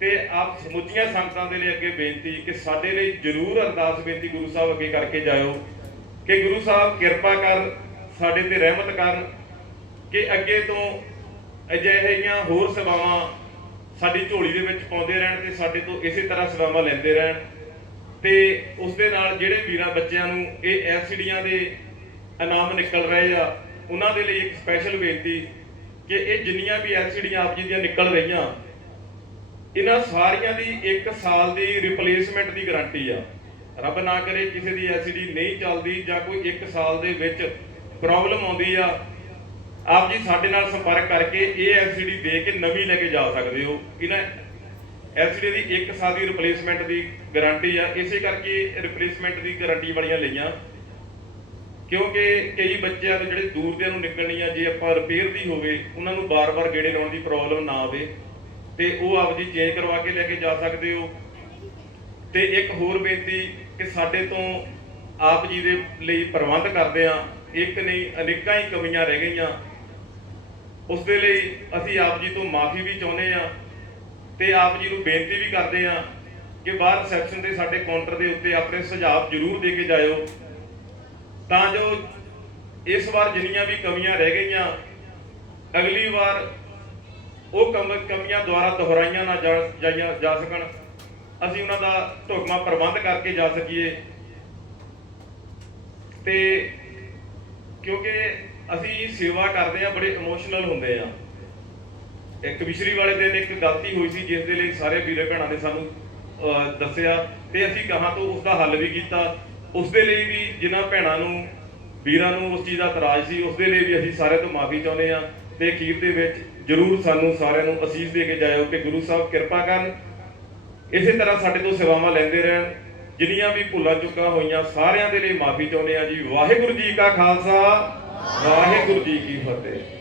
ਤੇ ਆਪ ਸਮੁੱਚੀਆਂ ਸੰਗਤਾਂ ਦੇ ਲਈ ਅੱਗੇ ਬੇਨਤੀ ਕਿ ਸਾਡੇ ਲਈ ਜ਼ਰੂਰ ਅਰਦਾਸ ਬੇਨਤੀ ਗੁਰੂ ਸਾਹਿਬ ਅੱਗੇ ਕਰਕੇ ਜਾਇਓ, ਕਿ ਗੁਰੂ ਸਾਹਿਬ ਕਿਰਪਾ ਕਰ ਸਾਡੇ ਤੇ ਰਹਿਮਤ ਕਰਨ, ਕਿ ਅੱਗੇ ਤੋਂ ਅਜਿਹੀਆਂ ਹੋਰ ਸੇਵਾਵਾਂ ਸਾਡੀ ਝੋਲੀ ਦੇ ਵਿੱਚ ਪਾਉਂਦੇ ਰਹਿਣ ਤੇ ਸਾਡੇ ਤੋਂ ਇਸੇ ਤਰ੍ਹਾਂ ਸੇਵਾਵਾਂ ਲੈਂਦੇ ਰਹਿਣ। ਤੇ ਉਸ ਦੇ ਨਾਲ ਜਿਹੜੇ ਵੀਰਾਂ ਬੱਚਿਆਂ ਨੂੰ ਇਹ ਐਲਸੀਡੀਆਂ ਦੇ ਇਨਾਮ ਨਿਕਲ ਰਹੇ ਆ, ਉਹਨਾਂ ਦੇ ਲਈ ਇੱਕ ਸਪੈਸ਼ਲ ਬੇਨਤੀ ਕਿ ਇਹ ਜਿੰਨੀਆਂ ਵੀ ਐਲਸੀਡੀਆਂ ਆਪ ਜੀ ਦੀਆਂ ਨਿਕਲ ਰਹੀਆਂ, ਇਹਨਾਂ ਸਾਰੀਆਂ ਦੀ 1 ਸਾਲ ਦੀ ਰਿਪਲੇਸਮੈਂਟ ਦੀ ਗਾਰੰਟੀ ਆ। ਰੱਬ ਨਾ ਕਰੇ ਕਿਸੇ ਦੀ ਐਲਸੀਡੀ ਨਹੀਂ ਚੱਲਦੀ ਜਾਂ ਕੋਈ 1 ਸਾਲ ਦੇ ਵਿੱਚ ਪ੍ਰੋਬਲਮ ਆਉਂਦੀ ਆ ਆਪ ਜੀ ਸਾਡੇ ਨਾਲ ਸੰਪਰਕ ਕਰਕੇ ਇਹ ਐਲਸੀਡੀ ਦੇ ਕੇ ਨਵੀਂ ਲੈ ਕੇ ਜਾ ਸਕਦੇ ਹੋ। ਇਹਨਾਂ ਐਲਸੀਡੀ ਦੀ 1 ਸਾਲ ਦੀ ਰਿਪਲੇਸਮੈਂਟ ਦੀ ਗਾਰੰਟੀ ਆ। ਇਸੇ ਕਰਕੇ ਰਿਪਲੇਸਮੈਂਟ ਦੀ ਗਾਰੰਟੀ ਵਾਲੀਆਂ ਲਈਆਂ। ਕਿਉਂਕਿ ਕਈ ਬੱਚਿਆਂ ਦੇ ਜਿਹੜੇ ਦੂਰ ਦੇ ਨੂੰ ਨਿਕਲਣੀ ਆ, ਜੇ ਆਪਾਂ ਰਿਪੇਅਰ ਦੀ ਹੋਵੇ, ਉਹਨਾਂ ਨੂੰ ਬਾਰ-ਬਾਰ ਗੇੜੇ ਲਾਉਣ ਦੀ ਪ੍ਰੋਬਲਮ ਨਾ ਆਵੇ। ਤੇ ਉਹ ਆਪ ਜੀ ਚੇਂਜ ਕਰਵਾ ਕੇ ਲੈ ਕੇ ਜਾ ਸਕਦੇ ਹੋ। ਤੇ ਇੱਕ ਹੋਰ ਬੇਨਤੀ ਕਿ ਸਾਡੇ ਤੋਂ ਆਪ ਜੀ ਦੇ ਲਈ ਪ੍ਰਬੰਧ ਕਰਦੇ ਆ। ਇੱਕ ਨਹੀਂ, ਅਨੇਕਾਂ ਹੀ ਕਮੀਆਂ ਰਹਿ ਗਈਆਂ। ਉਸ ਦੇ ਲਈ ਅਸੀਂ ਆਪ ਜੀ ਤੋਂ ਮਾਫੀ ਵੀ ਚਾਹੁੰਦੇ ਆ ਤੇ ਆਪ ਜੀ ਨੂੰ ਬੇਨਤੀ ਵੀ ਕਰਦੇ ਆ ਕਿ ਬਾਹਰ ਰਿਸੈਪਸ਼ਨ ਤੇ ਸਾਡੇ ਕਾਊਂਟਰ ਦੇ ਉੱਤੇ ਆਪਣੇ ਸੁਝਾਅ ਜ਼ਰੂਰ ਦੇ ਕੇ ਜਾਇਓ। ਤਾਂ ਜੋ ਇਸ ਵਾਰ ਜਿੰਨੀਆਂ ਵੀ ਕਮੀਆਂ ਰਹਿ ਗਈਆਂ, ਅਗਲੀ ਵਾਰ ਉਹ ਕਮ- ਕਮੀਆਂ ਦੁਆਰਾ ਦੁਹਰਾਈਆਂ ਨਾ ਜਾ- ਜਾਈਆਂ ਜਾ ਸਕਣ। ਅਸੀਂ ਉਹਨਾਂ ਦਾ ਢੁਕਵਾਂ ਪ੍ਰਬੰਧ ਕਰਕੇ ਜਾ ਸਕੀਏ। ਤੇ ਕਿਉਂਕਿ ਅਸੀਂ ਸੇਵਾ ਕਰਦੇ ਆ ਬੜੇ ਇਮੋਸ਼ਨਲ ਹੁੰਦੇ ਆ ਇੱਕ ਵਿਸ਼ਰੀ ਵਾਲੇ ਦਿਨ ਇੱਕ ਗਲਤੀ ਹੋਈ ਸੀ, ਜਿਸ ਦੇ ਲਈ ਸਾਰੇ ਵੀਰੇ ਭੈਣਾਂ ਨੇ ਸਾਨੂੰ ਦੱਸਿਆ ਤੇ ਅਸੀਂ ਕਹਾਂ ਤੋਂ ਉਸ ਦਾ ਹੱਲ ਵੀ ਕੀਤਾ। ਉਸ ਦੇ ਲਈ ਵੀ ਜਿਨ੍ਹਾਂ ਭੈਣਾਂ ਨੂੰ, ਵੀਰਾਂ ਨੂੰ ਉਸ ਚੀਜ਼ ਦਾ ਇਤਰਾਜ਼ ਸੀ ਉਸ ਦੇ ਲਈ ਵੀ ਅਸੀਂ ਸਾਰਿਆਂ ਤੋਂ ਮਾਫੀ ਚਾਹੁੰਦੇ ਆ ਤੇ ਅਖੀਰ ਦੇ ਵਿੱਚ ਜਰੂਰ ਸਾਨੂੰ ਸਾਰਿਆਂ ਨੂੰ ਅਸੀਸ ਦੇ ਕੇ ਜਾਇਓ ਕਿ ਗੁਰੂ ਸਾਹਿਬ ਕਿਰਪਾ ਕਰਨ। ਇਸੇ ਤਰ੍ਹਾਂ ਸਾਡੇ ਤੋਂ ਸੇਵਾਵਾਂ ਲੈਂਦੇ ਰਹਿਣ। ਜਿੰਨੀਆਂ ਵੀ ਭੁੱਲਾਂ ਚੁੱਕਾਂ ਹੋਈਆਂ, ਸਾਰਿਆਂ ਦੇ ਲਈ ਮਾਫੀ ਚਾਹੁੰਦੇ ਆ ਜੀ। ਵਾਹਿਗੁਰੂ ਜੀ ਕਾ ਖਾਲਸਾ। ਵਾਹਿਗੁਰੂ ਜੀ ਕੀ ਫਤਿਹ।